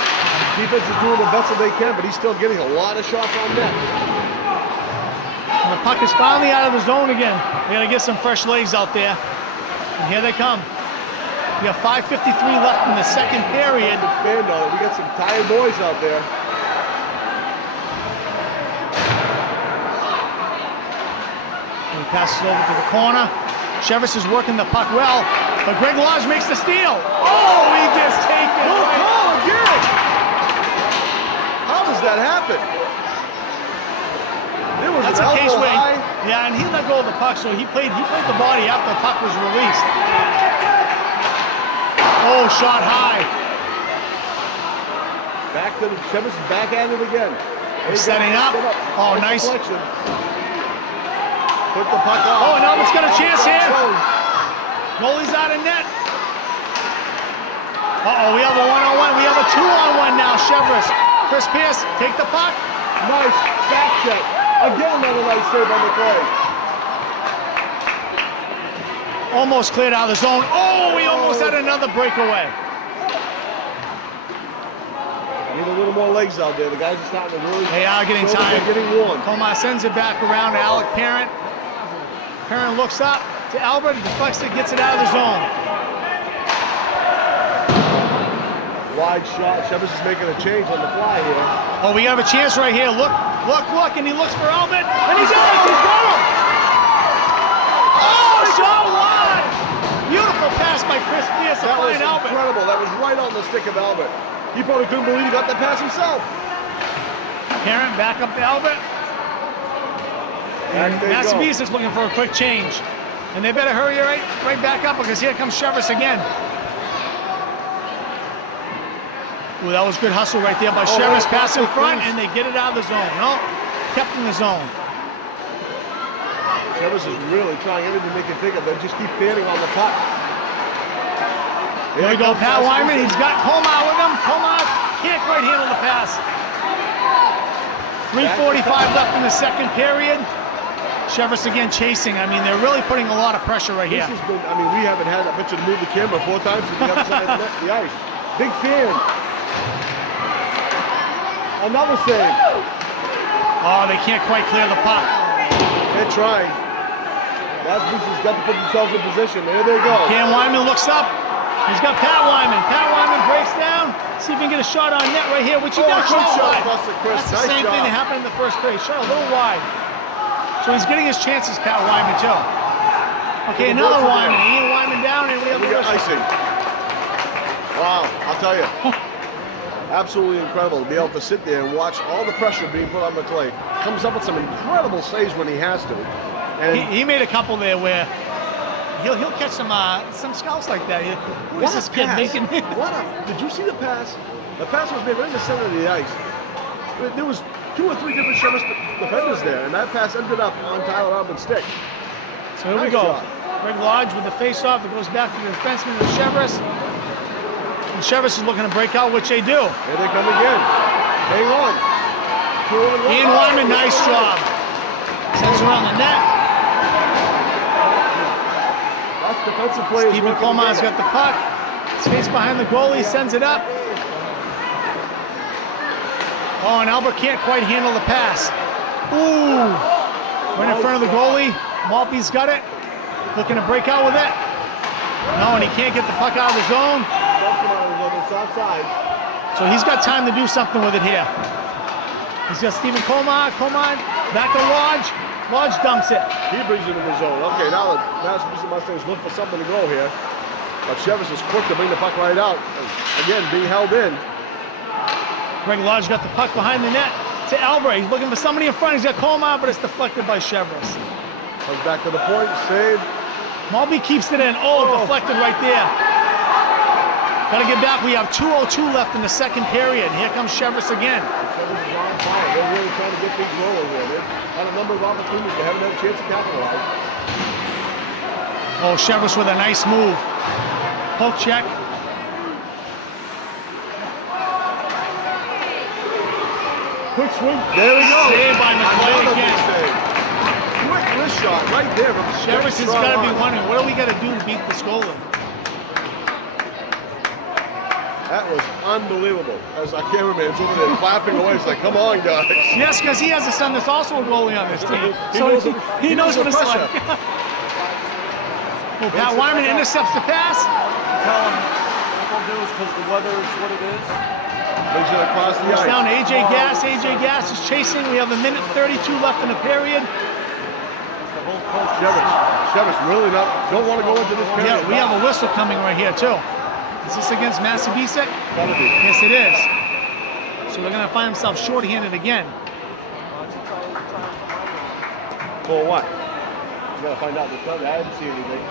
Defense is doing the best that they can, but he's still getting a lot of shots on net. And the puck is finally out of the zone again. We got to get some fresh legs out there. And here they come. We have 5:53 left in the second period. Fan on it. We got some tired boys out there. And he passes over to the corner. Cheverus is working the puck well, but Greg Lodge makes the steal. Oh, he just takes it. No right. call again! How does that happen? There was That's an a case elbow where, high. yeah, and he let go of the puck, so he played the body after the puck was released. Oh, shot high. Back to the Cheverus is back at it again. Hey, Setting guys, up. set Oh, nice. deflection. Put the puck off. Oh, and Albert's got a chance here. Goes. Goalie's out of net. Uh-oh, we have a one-on-one. We have a two-on-one now, Cheverus. Chris Pierce, take the puck. Nice back check. Again, another nice save on McClay. Almost cleared out of the zone. Oh, he almost had another breakaway. Need a little more legs out there. The guys are starting to really. They are getting show that tired. They're getting worn. Comas sends it back around to Alec Parent. Parent looks up to Albert, deflects it, gets it out of the zone. Wide shot. Cheverus is making a change on the fly here. Oh, we have a chance right here. Look, and he looks for Albert, and he does. He's got him. Oh, shot wide. Beautiful pass by Chris Pierce to That was find Albert. incredible. That was right on the stick of Albert. He probably couldn't believe he got that pass himself. Parent back up to Albert. And Massabesic looking for a quick change. And they better hurry right back up because here comes Cheverus again. Ooh, that was good hustle right there by Cheverus. Pass in front, and they get it out of the zone. No, kept in the zone. Cheverus is really trying everything they can think of. They just keep fanning on the puck. There we go, Pat Wyman. He's got Comas with him. Comas can't quite handle the pass. 3:45 left in the second period. Cheverus again chasing. I mean, they're really putting a lot of pressure right here. This has been, I mean, we haven't had, I bet you to move the camera 4 times to the other side of the ice. Big fan. Another save. Oh, they can't quite clear the puck. They're trying. Massabesic's got to put themselves in position. There they go. Cam Wyman looks up. He's got Pat Wyman. Pat Wyman breaks down. See if he can get a shot on net right here, which he got good shot shot, wide. Buster Chris. That's the Nice same thing job. that happened in the first period. Shot a little wide. So he's getting his chances, Pat Wyman, too. Okay, another Wyman. Ian Wyman down, and we have We got icing. Wow, I'll tell you. Absolutely incredible to be able to sit there and watch all the pressure being put on McClay. Comes up with some incredible saves when he has to. And he made a couple there where he'll catch some scouts like that. Who is this kid making? Did you see the pass? The pass was made right in the center of the ice. There was 2 or 3 different Cheverus defenders there, and that pass ended up on Tyler Albert's stick. So here we Nice go. job. Greg Lodge with the face-off. It goes back to the defenseman of Cheverus. And Cheverus is looking to break out, which they do. Here they come again. Hang on. Ian Wyman, nice job. Sends around the net. That's defensive play. Stephen Coleman's got the puck. Skates behind the goalie, sends it up. Oh, and Albert can't quite handle the pass. Ooh. Right in front of the goalie. Malpe's got it. Looking to break out with it. No, and he can't get the puck out of the zone. So he's got time to do something with it here. He's got Stephen Coleman. Coleman back to Lodge. Lodge dumps it. He brings it into the zone. Okay, now the Massabesic Mustangs look for something to go here. But Cheverus is quick to bring the puck right out. Again, being held in. Greg Lodge got the puck behind the net to Albert. He's looking for somebody in front. He's got Coleman, but it's deflected by Cheverus. Comes back to the point, save. Malpe keeps it in. Oh, deflected right there. Got to get back. We have 2:02 left in the second period. Here comes Cheverus again. Cheverus is on fire. They're really trying to get things rolling here. They've had a number of opportunities. They haven't had a chance to capitalize. Oh, Cheverus with a nice move. Poke check. Quick swing. There we go. Saved by McClay Another big again. save. Quick wrist shot right there. From Cheverus has got to be wondering, what do we got to do to beat this goalie? That was unbelievable. As our cameraman's over there clapping away, it's like, come on, guys. Yes, because he has a son that's also a goalie on this team. He knows what it's the like. pressure. Oh, Pat Wyman intercepts the pass. Tell him what we'll do is because the weather is what it is. Brings it across the It's ice. down to AJ Gass. AJ Gass is chasing. We have 1:32 left in the period. Cheverus really don't want to go into this period. Yeah, we have a whistle coming right here too. Is this against Massabesic? Gotta be. Yes, it is. So they're going to find themselves shorthanded again. For what? You gotta find out. I didn't see anything.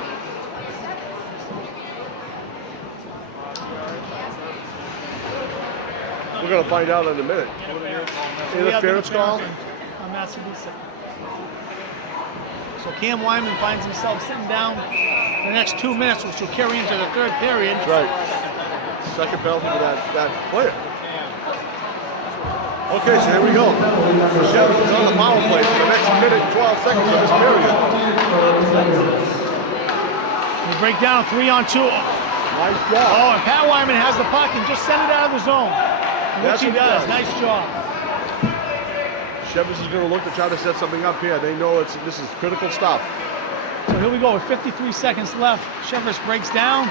We're gonna find out in a minute. Interference call? On Massabesic. So Cam Wyman finds himself sitting down for the next 2 minutes, which will carry into the third period. That's right. Second penalty for that player. Okay, so here we go. Cheverus is on the power play for the next minute and 12 seconds of this period. break down 3-on-2. Nice job. Oh, and Pat Wyman has the puck and just send it out of the zone. Which That's he what he does. does. Nice job. Cheverus is going to look to try to set something up here. They know this is critical stuff. So here we go with 53 seconds left. Cheverus breaks down.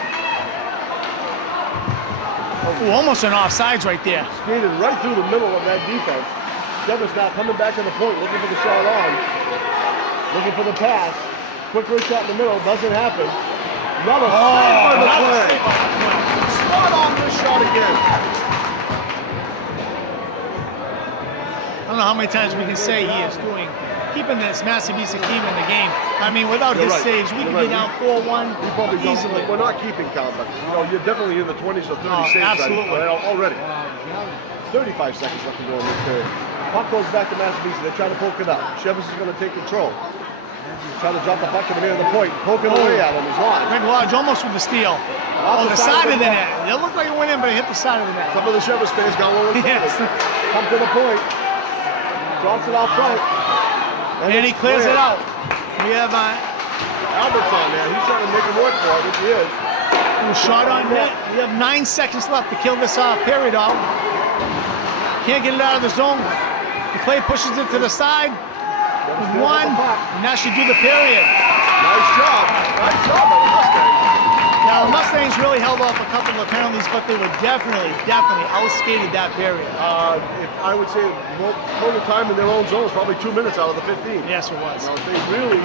Ooh, almost an offsides right there. Skated right through the middle of that defense. Cheverus now coming back to the point, looking for the shot on. Looking for the pass. Quick wrist shot in the middle. Doesn't happen. Another save by the play. Spot on this shot again. I don't know how many times we can say he is keeping this Massabesic team in the game. I mean, without his saves, we could be down 4-1 We probably don't, easily. we're not keeping count, but you're definitely in the 20s or 30 saves absolutely. already. 35 seconds left to go in this period. Puck goes back to Massabesic. They're trying to poke it up. Cheverus is going to take control. Trying to drop the puck to the near the point. Poking away at him. He's on. Greg Lodge almost with the steal. Off the side of the net. It looked like it went in, but it hit the side of the net. Some of the Cheverus fans got a little excited. Yes. Come to the point. Drops it out front. And he clears it out. We have Albert's on there. He's trying to make him work for it, which he is. shot on net. We have 9 seconds left to kill this period off. Can't get it out of the zone. The play pushes it to the side. With 1, and that should do the period. Nice job. Nice job by the Mustangs. Now, the Mustangs really held off a couple of penalties, but they were definitely outskated that period. If I would say total time in their own zone is probably 2 minutes out of the 15. Yes, it was. You know,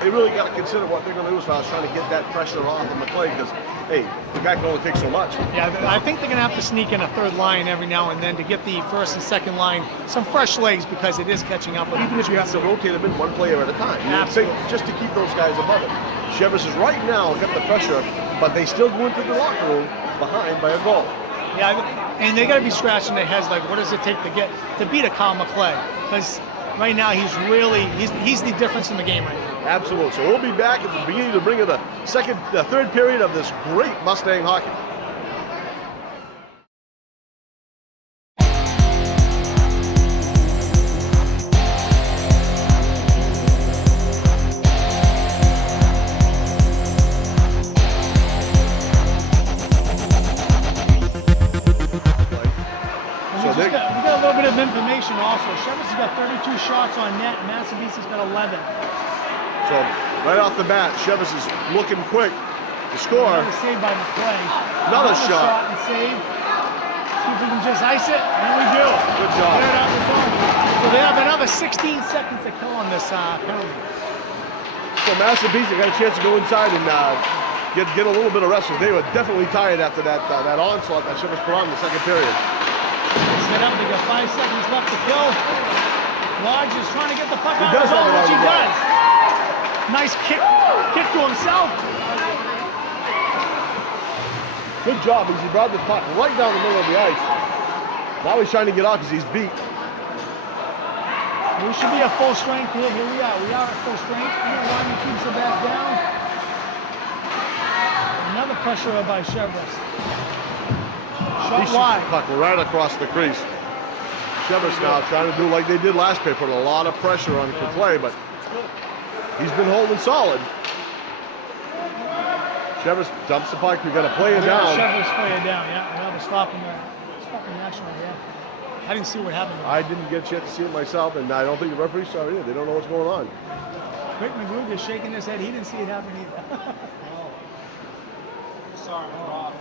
they really got to consider what they're going to do as far as trying to get that pressure off of McClay because, hey, the guy can only take so much. Yeah, I think they're going to have to sneak in a third line every now and then to get the first and second line some fresh legs because it is catching up with them. Even if you have to rotate them in one player at a time. Absolutely. Just to keep those guys above it. Cheverus is right now got the pressure, but they still go into the locker room behind by a goal. Yeah, and they got to be scratching their heads like, what does it take to beat a Kyle McClay? Because right now he's the difference in the game right now. Absolutely. So we'll be back at the beginning to bring in the third period of this great Mustang hockey. We got a little bit of information also. Cheverus has got 32 shots on net, and Massabesic's got 11. So right off the bat, Cheverus is looking quick to score. Another save by McClay. Another shot. And save. See if we can just ice it, and we do. Good job. Get it out of the zone. So they have another 16 seconds to kill on this penalty. So Massabesic got a chance to go inside and get a little bit of rest because they were definitely tired after that onslaught that Cheverus put on in the second period. Set up, they got 5 seconds left to kill. Lodge is trying to get the puck out of does the zone, have it which he on the does. Nice kick to himself. Good job because he brought the puck right down the middle of the ice. Now he's trying to get out because he's beat. We should be at full strength here. Here we are. We are at full strength. Wyman keeps it back down. Another pressure by Cheverus. He shoots the puck right across the crease. Cheverus now trying to do like they did last period, put a lot of pressure on McClay, but he's been holding solid. Cheverus dumps the puck. We got to play it down. Cheverus play it down. Yeah, now they're stopping the action right here. I didn't see what happened. I didn't get a chance to see it myself, and I don't think the referee saw it either. They don't know what's going on. Rick McGrew is shaking his head. He didn't see it happen either. Sorry, Rob.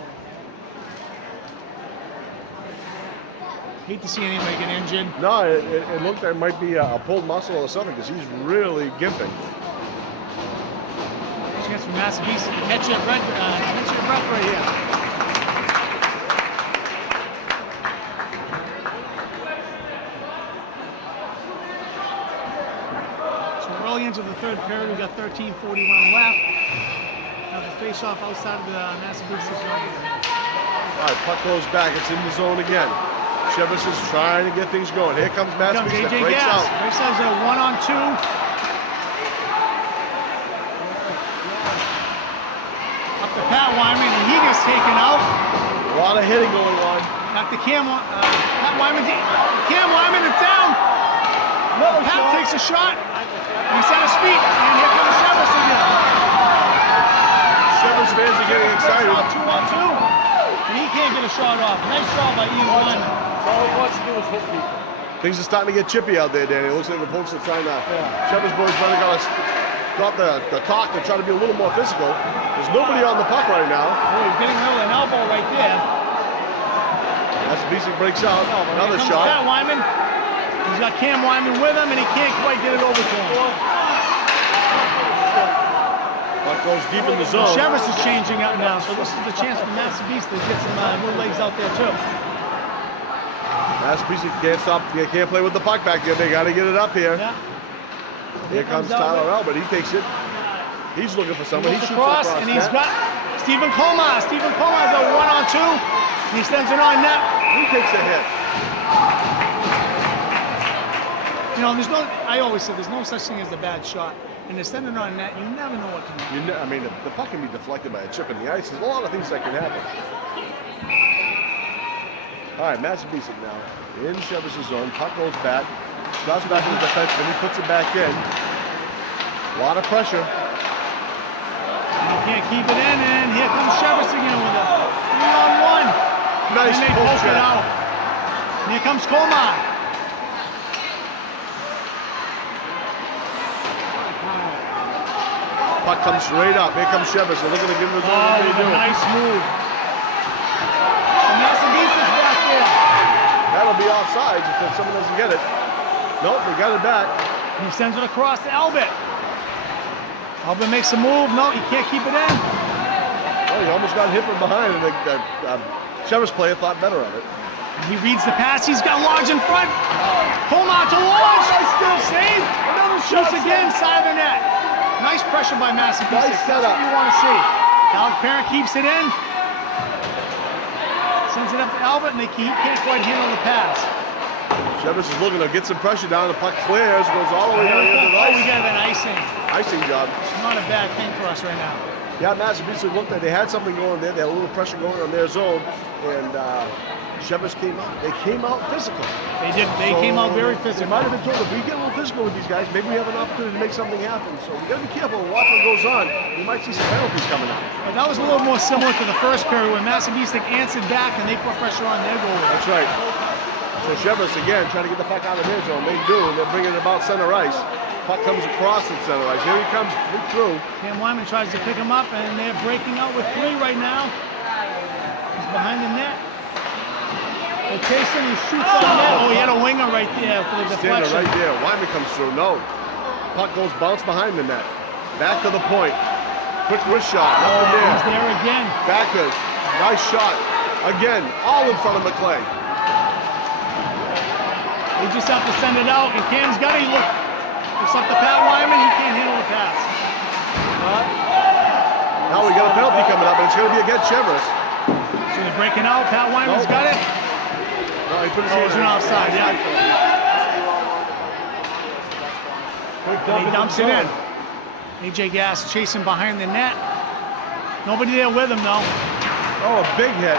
Hate to see anybody get injured. No, it looked like it might be a pulled muscle or something because he's really gimping. Chance for Massabesic to catch your breath right here. So early into the third period, we got 13:41 left. Have a face-off outside of the Massabesic zone. All right, puck goes back. It's in the zone again. Cheverus is trying to get things going. Here comes Massabesic. AJ Breaks Gas. out. Breaks out a 1-on-2. Up to Pat Wyman, and he gets taken out. A lot of hitting going on. Back to Pat Wyman. Cam Wyman is down. Pat takes a shot. He's at his feet, and here comes Cheverus again. Cheverus excited. Out 2-on-2. And he can't get a shot off. Nice shot by Ian Lyman. All he wants to do is hit people. Things are starting to get chippy out there, Danny. It looks like the folks are trying to. Cheverus boys really got the talk to try to be a little more physical. There's nobody on the puck right now. Oh, he's getting rid of an elbow right there. Massabesic breaks out. Another Here comes shot. Pat Wyman. He's got Cam Wyman with him, and he can't quite get it over to him. Puck goes deep in the zone. Cheverus is changing up now, so this is the chance for Massabesic to get some new legs out there too. Massabesic can't stop. They can't play with the puck back there. They got to get it up here. Yeah. Here comes Tyler Albert. He takes it. He's looking for someone. He shoots across, across and he's net. got Stephen Colmar. Stephen Colmar's a 1-on-2. He sends it on net. He takes a hit. You know, there's no. I always say there's no such thing as a bad shot. And to send it on net, you never know what can happen. I mean, the puck can be deflected by a chip in the ice. There's a lot of things that can happen. All right, Massabesic now in Cheverus' zone. Puck goes back. Drops back in the defense, then he puts it back in. A lot of pressure. You can't keep it in, and here comes Cheverus again with a 3-on-1. Nice and they poke poke it check. out. And here comes Colmar. Puck comes straight up. Here comes Cheverus. They're looking to give him the zone. Oh, What are with they a doing? nice move. And Massabesic's back there. That'll be offside if someone doesn't get it. Nope, they got it back. He sends it across to Albert. Albert makes a move. No, he can't keep it in. Oh, he almost got hit from behind, and the Cheverus player thought better of it. And he reads the pass. He's got Lodge in front. Colmar to Lodge. Still save. Shoots again, side of the net. Nice pressure by Massabesic. Nice That's setup. what you want to see. Alec Parent keeps it in. Sends it up to Albert, and he can't quite handle the pass. Cheverus is looking to get some pressure down. The puck clears, goes all the way down into the Oh, we ice. got an icing. Icing job. It's not a bad thing for us right now. Yeah, Massabesic looked like they had something going there. They had a little pressure going on their zone, and Cheverus came out. They came out physical. They did. They So came out very They physical. might have been told if we get a little physical with these guys, maybe we have an opportunity to make something happen. So we got to be careful and watch what goes on. We might see some penalties coming up. But that was a little more similar to the first period when Massabesic answered back and they put pressure on their goal. That's right. So Cheverus again trying to get the puck out of their zone. They do, and they're bringing it about center ice. Puck comes across the center ice. Here he comes, right through. Cam Wyman tries to pick him up, and they're breaking out with 3 right now. He's behind the net. They're chasing, he shoots on net. Oh, he had a winger right there for the Standing deflection. right there. Wyman comes through. No. Puck goes bounce behind the net. Back to the point. Quick wrist shot. Oh, Nothing he's there. there again. Backers. Nice shot. Again, all in front of McClay. They just have to send it out, and Cam's got it. He look. It's up to Pat Wyman. He can't handle the pass. Now we got a penalty coming up, and it's going to be against Cheverus. So they're breaking out. Pat Wyman's Nope. got it. No, he put his Oh, hand it's an in. offside, yeah. Quick And he dump dumps into it the in. zone. AJ Gass chasing behind the net. Nobody there with him, though. Oh, a big hit.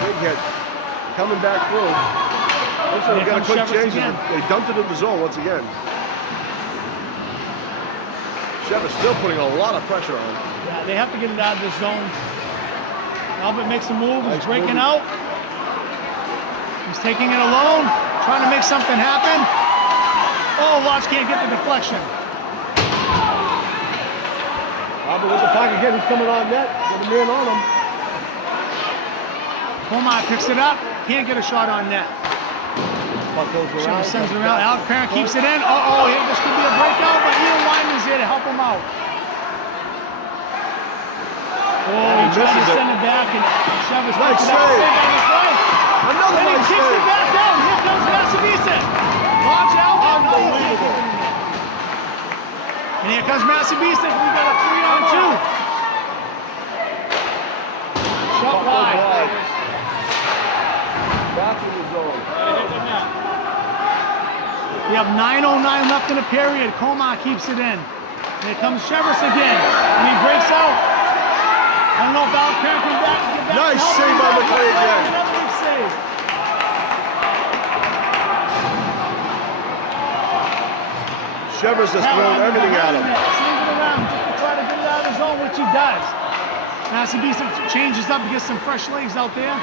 Big hit. Coming back through. Looks like we Here got a comes quick Cheverus change. again. They dumped it in the zone once again. Cheverus still putting a lot of pressure on him. Yeah, they have to get it out of the zone. Albert makes a move. He's Nice breaking move. out. He's taking it alone, trying to make something happen. Oh, Lodge can't get the deflection. Albert with the puck again. He's coming on net. Got a man on him. Colmar picks it up. Can't get a shot on net. Puck goes around. Cheverus sends it around. Alec Parent keeps it in. Oh, here, this could be a breakout, but Ian Wyman's there to help him out. Oh, he tried to misses it. send it back, and Cheverus Nice picks it up. save. Save on his right. Another Then he nice kicks it save. back down. Here comes Massabesic. Watch out. Unbelievable. And here comes Massabesic. We got a 3-on-2. Shot Puck goes wide. wide. Back in the zone. We have 9:09 left in the period. Colmar keeps it in. Here comes Cheverus again. And he breaks out. I don't know if Alec Parent can get back. Nice and help save him. by McClay again. Another big save. Cheverus has thrown everything at him. Sends it around just to try to get it out of the zone, which he does. Massabesic changes up and gets some fresh legs out there.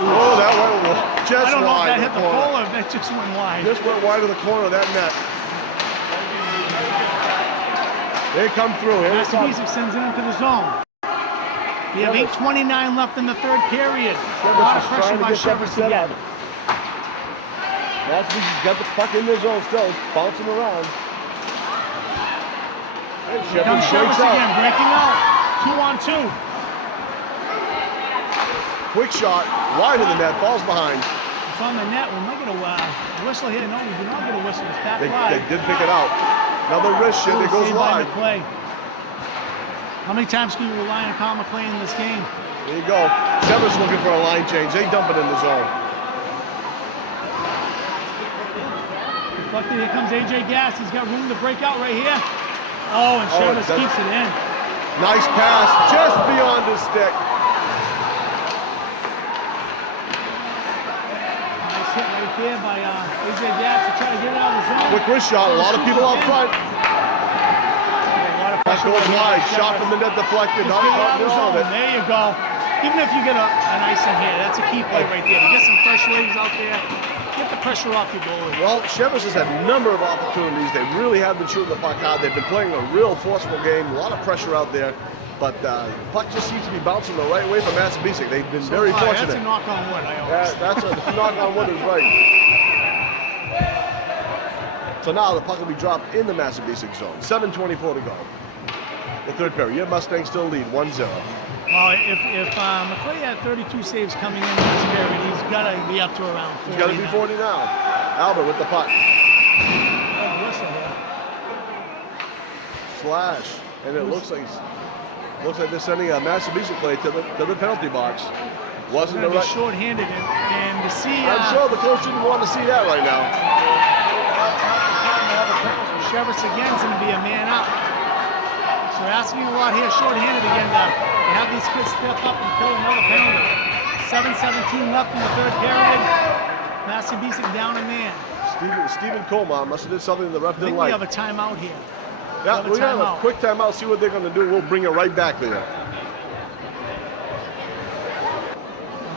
Oh, that went just I don't know if wide that of hit the corner. pole or if that just went wide. Just went wide of the corner of that net. They come through. Here it comes. Massabesic sends it into the zone. We have 8:29 left in the third period. A lot of pressure by Cheverus again. Massabesic's got the puck in the zone still. It's bouncing around. Hey, Here comes Cheverus again, breaking out. 2-on-2. Quick shot, wide of the net, falls behind. It's on the net. We might get a whistle here. No, we do not get a whistle. It's back They wide. did pick it out. Another wrist shit, it goes Saved by wide. McClay. How many times can you rely on Kyle McClay in this game? There you go. Cheverus looking for a line change. They dump it in the zone. Deflected. Here comes AJ Gass. He's got room to break out right here. Oh, and Cheverus keeps it in. Nice pass, just beyond his stick. Nice hit right there by AJ Gass to try to get it out of the zone. Quick wrist shot, a lot of people out front. A lot of That pressure goes right here. wide, shot Cheverus. from the net deflected. Just Not get it out of the all of zone. it. There you go. Even if you get an ice in here, that's a key play right there. To get some fresh legs out there, get the pressure off your goalie. Well, Cheverus has had a number of opportunities. They really have been shooting the puck hard. They've been playing a real forceful game, a lot of pressure out there. But puck just seems to be bouncing the right way for Massabesic. They've been very That's a fortunate. knock on wood, I always say. That's a knock on wood is right. So now the puck will be dropped in the Massabesic zone. 7:24 to go. The third period. Your Mustangs still lead 1-0. Well, if McClay had 32 saves coming in this period, he's got to be up to around 40. He's got to be 40 now. Albert with the puck. Whistle here. Slash. And it looks like they're sending a Massabesic play to the penalty box. Wasn't the Going to be right. short-handed, and to see I'm sure the coach didn't want to see that right now. Cheverus again is going to be a man up. So they're asking a lot here, short-handed again, to have these kids step up and kill another penalty. 7:17 left in the third period. Massabesic down a man. Stephen Colmar must have did something the ref I think didn't we like. have a timeout here. Yeah, we we have a have a timeout. quick timeout, see what they're going to do. We'll bring it right back there.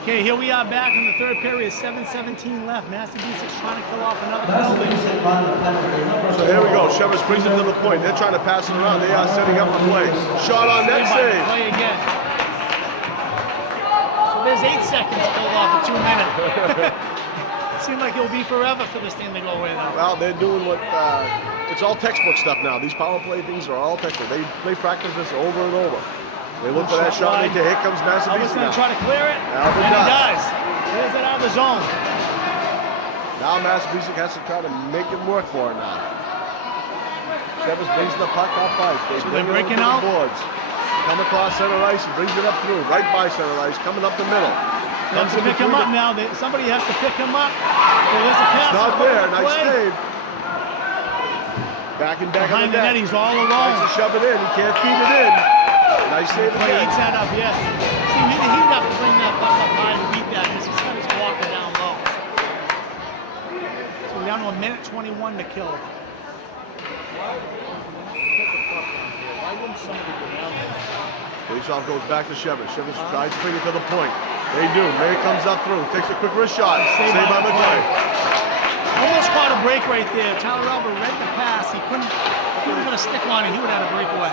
Okay, here we are back in the third period. 7:17 left. Massabesic's trying to kill off another penalty. Massabesic on the penalty. So here we go. Cheverus brings it to the point. They're trying to pass it around. They are setting up the play. Shot on net Saved by save. McClay again. So there's 8 seconds killed off in 2 minutes. Seems like it'll be forever for this thing to go away though. Well, they're doing what, it's all textbook stuff now. These power play things are all textbook. They practice this over and over. They look for that shot. Here comes Albert's Massabesic going to now. try to clear it, Albert and he does. does. Clears it out of the zone. Now Massabesic has to try to make it work for it now. Cheverus brings the puck up ice. They So bring they're it over breaking to out? the boards. Come across center ice. He brings it up through. Right by center ice. Coming up the middle. They have to pick him up now. Somebody has to pick him up. Well, there's a pass. It's not there. Nice play. save. Back and back on Behind the the net. net, he's all Tries alone. to shove it in. He can't feed it in. Nice save Play again. eats that up, yes. See, he'd have to bring that puck up high to beat that because he's got his walker down low. So we're down to 1:21 to kill. Why wouldn't somebody go down there? Faceoff goes back to Cheverus. Cheverus tries to bring it to the point. They do. May comes up through. Takes a quick wrist shot. Saved by McClay. Almost caught a break right there. Tyler Albert read the pass. He couldn't. If he was going to stick on it, he would have had a breakaway.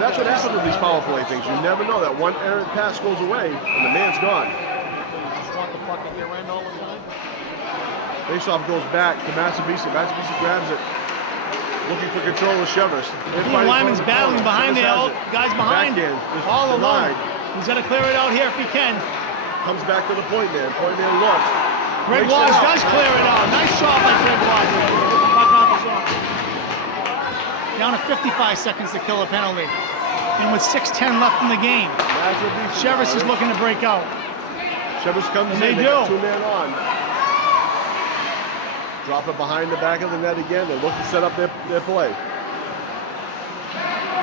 That's what happens with these power play things. You never know. That one errant pass goes away and the man's gone. Just want the puck at your end all the time? Faceoff goes back to Massabesic. Massabesic grabs it. Looking for control of Cheverus. Lyman's battling behind there. Guys behind. Backhand is All alone. denied. He's got to clear it out here if he can. Comes back to the point man. Point man looks. Greg Breaks it Lodge out. does clear it out. Nice shot by Greg Lodge. Back off the zone. Down to 55 seconds to kill a penalty. And with 6:10 left in the game, Cheverus is looking to break out. Cheverus comes And in. they got do. 2 men on. Drop it behind the back of the net again. They look to set up their play.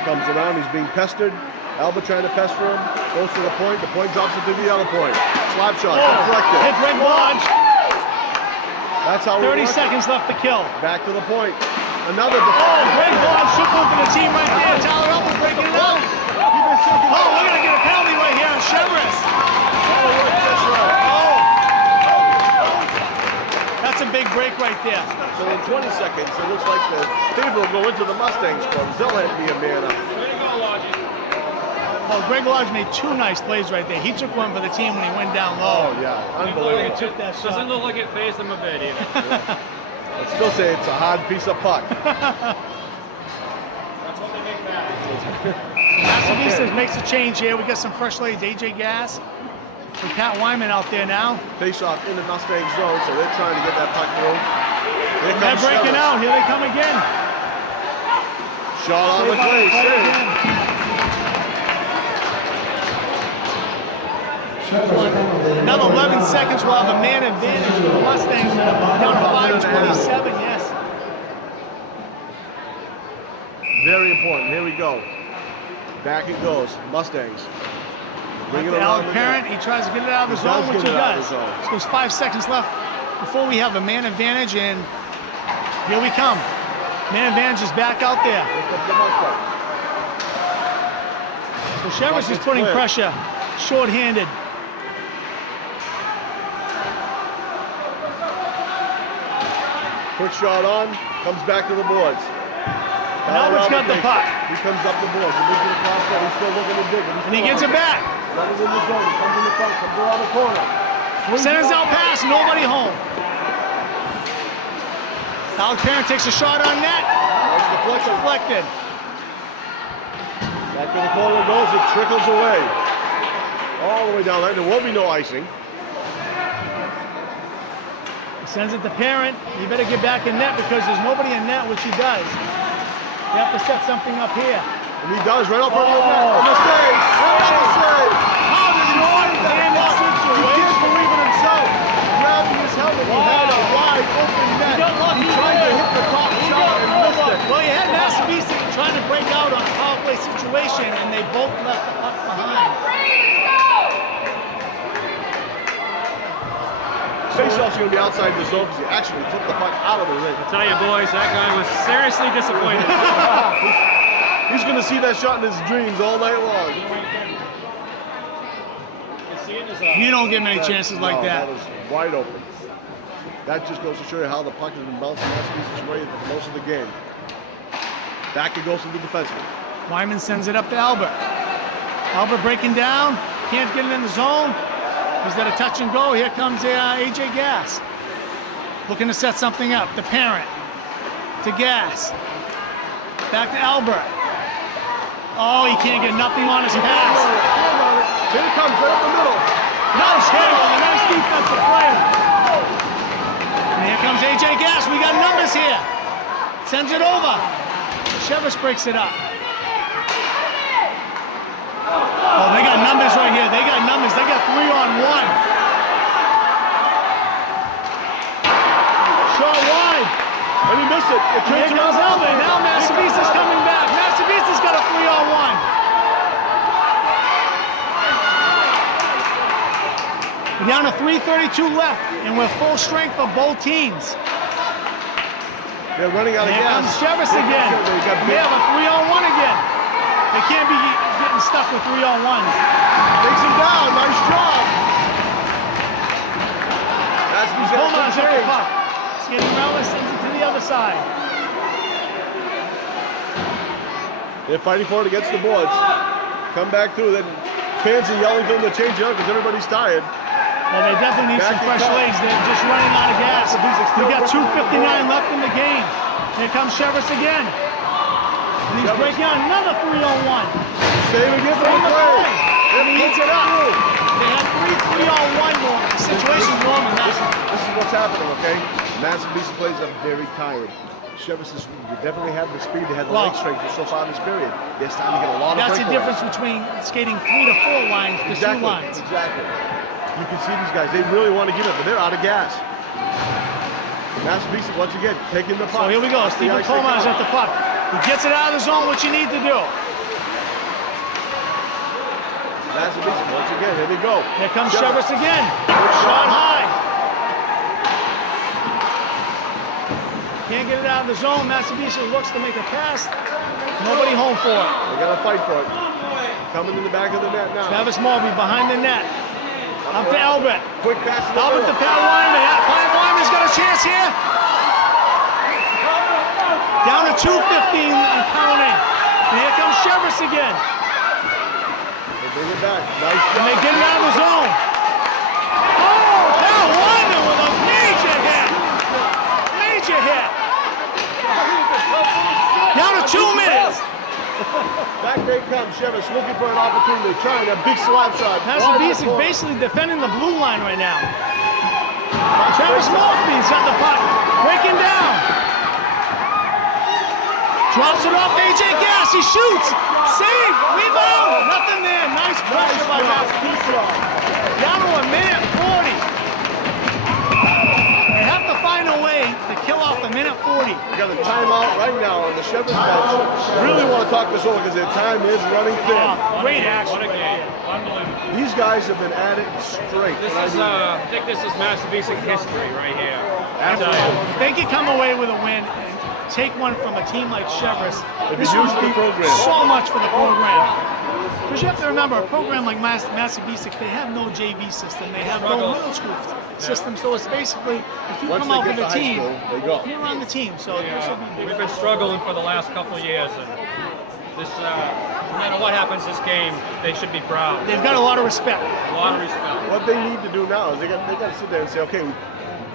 Comes around. He's being pestered. Albert trying to pester him. Goes to the point. The point drops it to the other point. Slap shot. Deflected. Hit Greg Lodge. That's how 30 it works. seconds left to kill. Back to the point. another Oh, defense. great ball. Shook one for the team right there. Tyler Elbow breaking it out. Oh, we're going to get a penalty right here on Cheverus. Oh. That's a big break right there. So in 20 seconds, it looks like the favor will go into the Mustangs clubs. They'll have to be a man up. Oh, Greg Lodge made two nice plays right there. He took one for the team when he went down low. Oh, yeah. He Unbelievable. took that shot. Doesn't look like it phased him a bit either. I'd still say it's a hard piece of puck. That's what they make back. Massabesic makes a change here. We got some fresh legs. AJ Gass with Pat Wyman out there now. Face off in the Mustang zone, so they're trying to get that puck through. Here They're comes breaking Cheverus. out. Here they come again. Shot on the play. Save. Another 11 seconds. We'll have a man advantage for the Mustangs. Down to 5:27. Yes. Very important. Here we go. Back it goes. Mustangs. Bring it The around. Alec Parent, he tries to get it out of the He zone, does which get he it out of does. the zone. So there's 5 seconds left before we have a man advantage, and here we come. Man advantage is back out there. So Cheverus is putting clear. pressure, short-handed. Quick shot on. Comes back to the boards. Now it's got the puck. He comes up the boards. He moves it across there. He's still looking to dig it. And he gets it back. Runs in the zone. He comes in the front. Comes around the corner. Sends out pass, nobody home. Alec Parent takes a shot on net. Nice deflection. Deflected. Back to the corner goes. It trickles away. All the way down there. There will be no icing. He sends it to Parent. He better get back in net because there's nobody in net, which he does. You have to set something up here. And he does right up front of the net. And the save. Another save. How did he Short that that puck. He can't believe it himself. Grabbing his helmet. He had a wide open net. got lucky He tried to there. hit the top shot and missed it. Well, you had Massabesic trying to break out on a power play situation, and they both left the puck behind. Faceoff's going to be outside the zone because he actually flipped the puck out of the ring. I tell you, boys, that guy was seriously disappointed. He's going to see that shot in his dreams all night long. You don't get many chances like No, that. That was wide open. That just goes to show you how the puck has been bouncing Massabesic's way most of the game. Back it goes to the defenseman. Wyman sends it up to Albert. Albert breaking down, can't get it in the zone. He's got a touch and go. Here comes AJ Gass. Looking to set something up. The Parent to Gass. Back to Albert. Oh, he can't get nothing on his pass. Here it comes right up the middle. Nice hit on a nice defensive play. And here comes AJ Gass. We got numbers here. Sends it over. Cheverus breaks it up. Oh, they got numbers right here. They got numbers. They got 3-on-1. Shot wide. And he missed it. It Here turns goes around. Elvin. Now Massabesic's coming back. Massabesic's got a 3-on-1. We're down to 3:32 left, and we're full strength for both teams. They're running out of Here gas. comes Cheverus again. They have a 3-on-1 again. They can't be getting stuck with 3-on-1s. Takes him down. Nice job. That's he's got Coleman's a at the change. puck. Skating around and sends it to the other side. They're fighting for it against the boards. Come back through. Then fans are yelling for them to change it up because everybody's tired. Well, they definitely need some Back it fresh up. legs. They're just running out of gas. Massabesic still We got running 2:59 left in the game. Here comes Cheverus again. And he's Cheverus. breaking out another 3-on-1. Save against the Save the play. play. And he hits it up. They had 3-on-1 situations normal. This is what's happening, okay? Massabesic plays are very tired. Cheverus is definitely have the speed. They had the Well, leg strength for so far in this period. They're starting to get a lot of That's the breakaways. difference between skating 3 to 4 lines to 2 lines. Exactly. You can see these guys. They really want to get it, but they're out of gas. Massabesic, once again, taking the puck. So here we go. Off the Stephen ice they Coleman's come. at the puck. He gets it out of the zone, what you need to do. Massabesic, once again, here they go. Here comes Cheverus again. Shot high. Can't get it out of the zone. Massabesic looks to make a pass. Nobody home for it. They got to fight for it. Coming in the back of the net now. Travis Mulvey behind the net. Up to Albert. Quick pass to the Albert to middle. Pat Wyman. Pat Wyman's got a chance here. Down to 2:15 and counting. And here comes Cheverus again. They bring it back. Nice And shot. they get it out of the zone. Oh, Pat Wyman with a major hit. Major hit. Down to 2 minutes. Back they come. Cheverus looking for an opportunity. Trying a big slap shot. Massabesic basically defending the blue line right now. Travis Mulvey's got the puck. Breaking down. Drops it off AJ Gass. He shoots. Save. Rebound. Nothing there. Nice pressure by Massabesic. Down to 1:40. They have to find a way to kill off 1:40. We got a timeout right now on the Cheverus bench. Really want to talk this over because their time is running thin. Oh, great action. What a game. Unbelievable. These guys have been at it straight. This And I is, mean, I think this is Massabesic history right here. If they could come away with a win and take one from a team like Cheverus, It'd be this huge would for the be program. so much for the program. Because you have to remember, a program like Massabesic, they have no JV system, they have no Struggle. middle school system, so it's basically, if you Once come they out get with a to high team, school, they go. you're on the team, so this will be We've big. been struggling for the last couple of years, and this, no matter what happens this game, they should be proud. They've got a lot of respect. A lot of respect. what they need to do now is they got to sit there and say, okay, we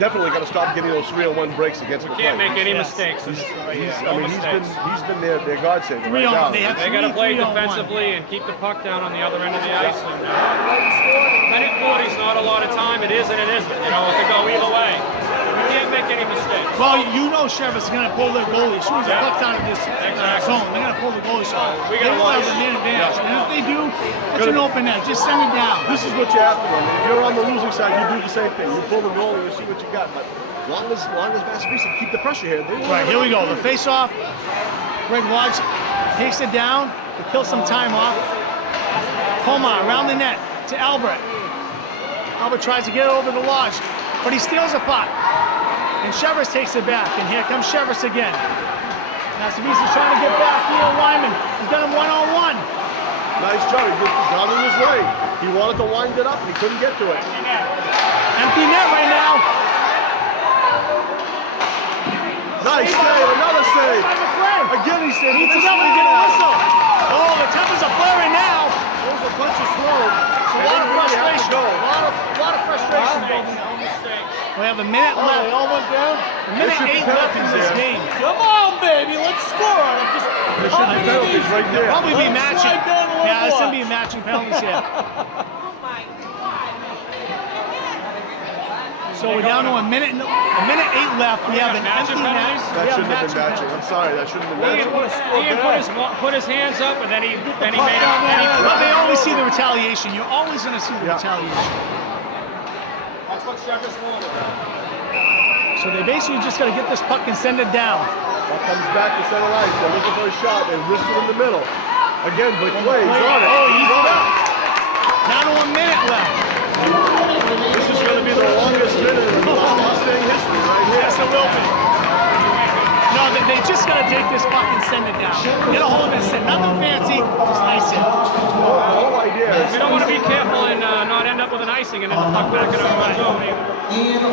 definitely got to stop getting those 3-on-1 breaks against the Can't play. make any Yes. mistakes. This is right here. I No mean, mistakes. he's been their godsend. right 3-on-1. now. They have They got to play 3-on-1. defensively and keep the puck down on the other end of the ice. And, minute 40 is not a lot of time. It is and it isn't. You know, it could go either way. We can't make any mistakes. Well, you know Cheverus is going to pull their goalie. As soon as the Yeah. puck's out of this Exactly. zone, they're going to pull the goalie. So we they gotta will have watch. the man advantage. And if they do, it's Gotta- an open net. Just send it down. This is what you have to do. If you're on the losing side, you do the same thing. You pull the goal and you see what you got. But long as Massabesic keep the pressure here. They Right, here we go. The face-off. Greg Lodge takes it down to kill some time off. Pomar around the net to Albert. Albert tries to get it over to Lodge, but he steals a puck. And Cheverus takes it back, and here comes Cheverus again. Massabesic's trying to get back here, Wyman. He's got him one-on-one. Nice job. He got in his way. He wanted to wind it up, and he couldn't get to it. Empty net right now. Nice save. Another save. Again, he said Needs to go to get a whistle. Oh, the tempers are flaring now. Those are punches thrown. A lot of frustration. A lot of frustration building up. We have a minute left. They all went down. A minute There should be 8 left in penalties this there. game. Come on, baby, let's score on it. Just There should be penalties right there. Probably be Let's matching. slide down a little Yeah, it's more. gonna be matching penalties here. So we're down to a minute 8 left. We have an matching empty net. penalties? We That have shouldn't have been matching. penalties. I'm sorry. That shouldn't have been Ian matching. put his hands up and then he made Well, it. they always see the retaliation. You're always gonna see the Yeah. retaliation. That's what Cheverus wanted. So they basically just gotta get this puck and send it down. That comes back to center ice. They're looking for a shot. They risk it in the middle. Again, but Clay, he's on it. Oh, he's on up. Down to 1 minute left. This is going to be the longest minute in Mustang history right here. Yes, it will be. No, they just gotta take this puck and send it down. Get a hold of it and send. Nothing fancy, just ice it. The whole idea is We don't want to be careful and not end up with an icing and then the puck back in our own zone either.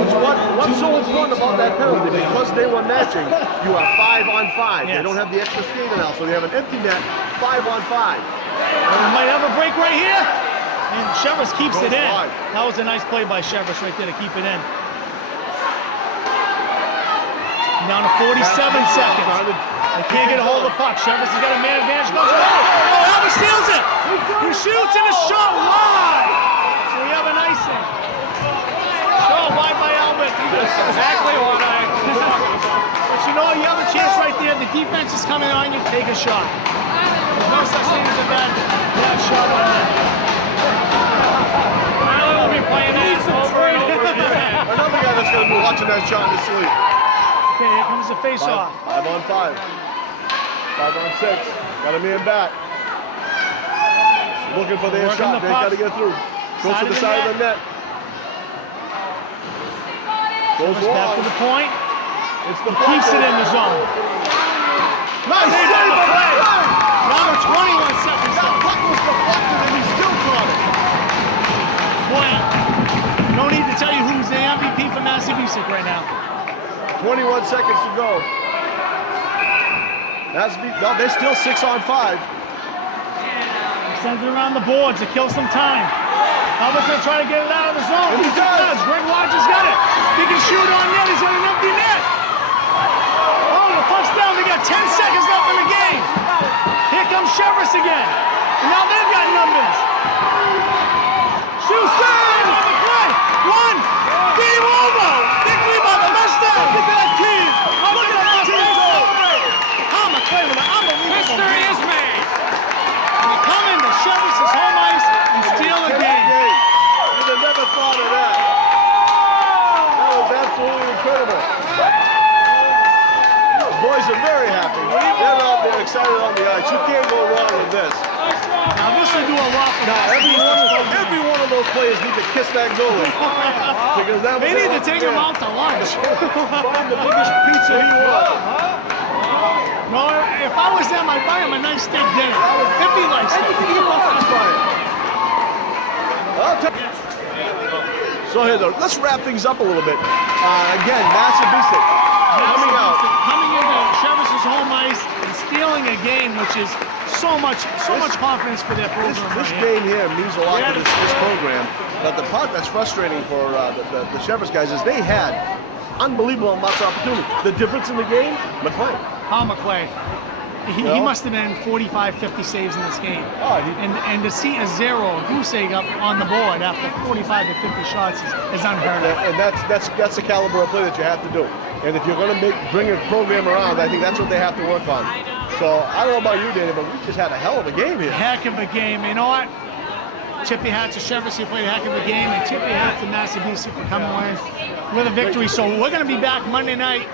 what's so important about that penalty. Because they were matching, you are 5-on-5. They Yes. don't have the extra skater now, so they have an empty net, 5-on-5. We might have a break right here. And Cheverus keeps it in. wide. That was a nice play by Cheverus right there to keep it in. Down to 47 seconds. They can't get a hold of the puck. Cheverus has got a man advantage. Goes oh, Albert steals it. He shoots and a shot wide. So we have an icing. Shot wide by Albert. Exactly what I was talking about. But you know, you have a chance right there. The defense is coming on you. Take a shot. There's no such thing as a bad shot on that. Tyler will be playing that over and over again. Another guy that's going to be watching that shot in his sleep. Okay, here comes the face-off. 5-on-5. 5-on-6. Got a man back. Looking for their Working shot. the They puck. got to get through. Goes Side to of the the side net. of the net. Goes Back to long. the point. It's the Keeps it in the zone. Nice Save save on the on the play. play. Now the 21 seconds That left. puck was deflected and he still caught it. Boy, no need to tell you who's the MVP for Massabesic right now. 21 seconds to go. No, they're still 6 on 5. He sends it around the boards to kill some time. Hubbard's gonna try to get it out of the zone. And he does. Greg Rogers got it. He can shoot on net. He's got an empty net. Oh, the puck's down. They got 10 seconds left in the game. Here comes Cheverus again. And now they've got numbers. Shoot, save on the play. One. Game over. Victory by the Mustangs. Look at that team. Look at that team celebrate. How McClay with an unbelievable History game. is made. And they come into Cheverus' home ice and steal the game. You'd have never thought of that. That was absolutely incredible. The boys are very happy. They're out there excited on the ice. You can't go wrong with this. Now this will do a lot for Every one of those players need to kiss that goalie. Because that They was need to take him out to lunch. Find the biggest pizza he wants. No, if I was them, I'd buy him a nice steak dinner. If he likes it. Anything he wants, fine. So here, though, let's wrap things up a little bit. Again, Massabesic coming out. Coming into Cheverus' home ice and stealing a game, which is so much confidence for their program. This right here. game here means a lot to this program. But the part that's frustrating for the Cheverus guys is they had unbelievable amounts of opportunity. The difference in the game, McClay. Paul McClay. He must have been 45, 50 saves in this game. Oh, and to see a goose egg up on the board after 45 to 50 shots is unheard of. And that's the caliber of play that you have to do. And if you're going to bring a program around, I think that's what they have to work on. So I don't know about you, Danny, but we just had a hell of a game here. Heck of a game. You know what? Chippy hats to Cheverus, he played a heck of a game, and Chippy hats to Massabesic for coming away with a victory. So we're going to be back Monday night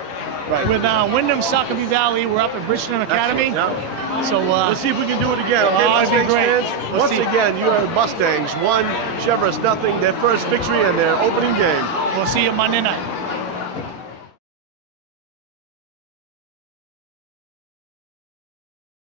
with Wyndham Succoby Valley. We're up at Bridgeton Academy. Yeah. So let's see if we can do it again. Okay, it'd be Mustangs great. fans, Let's once see. again, you are Mustangs 1, Cheverus nothing. Their first victory and their opening game. We'll see you Monday night.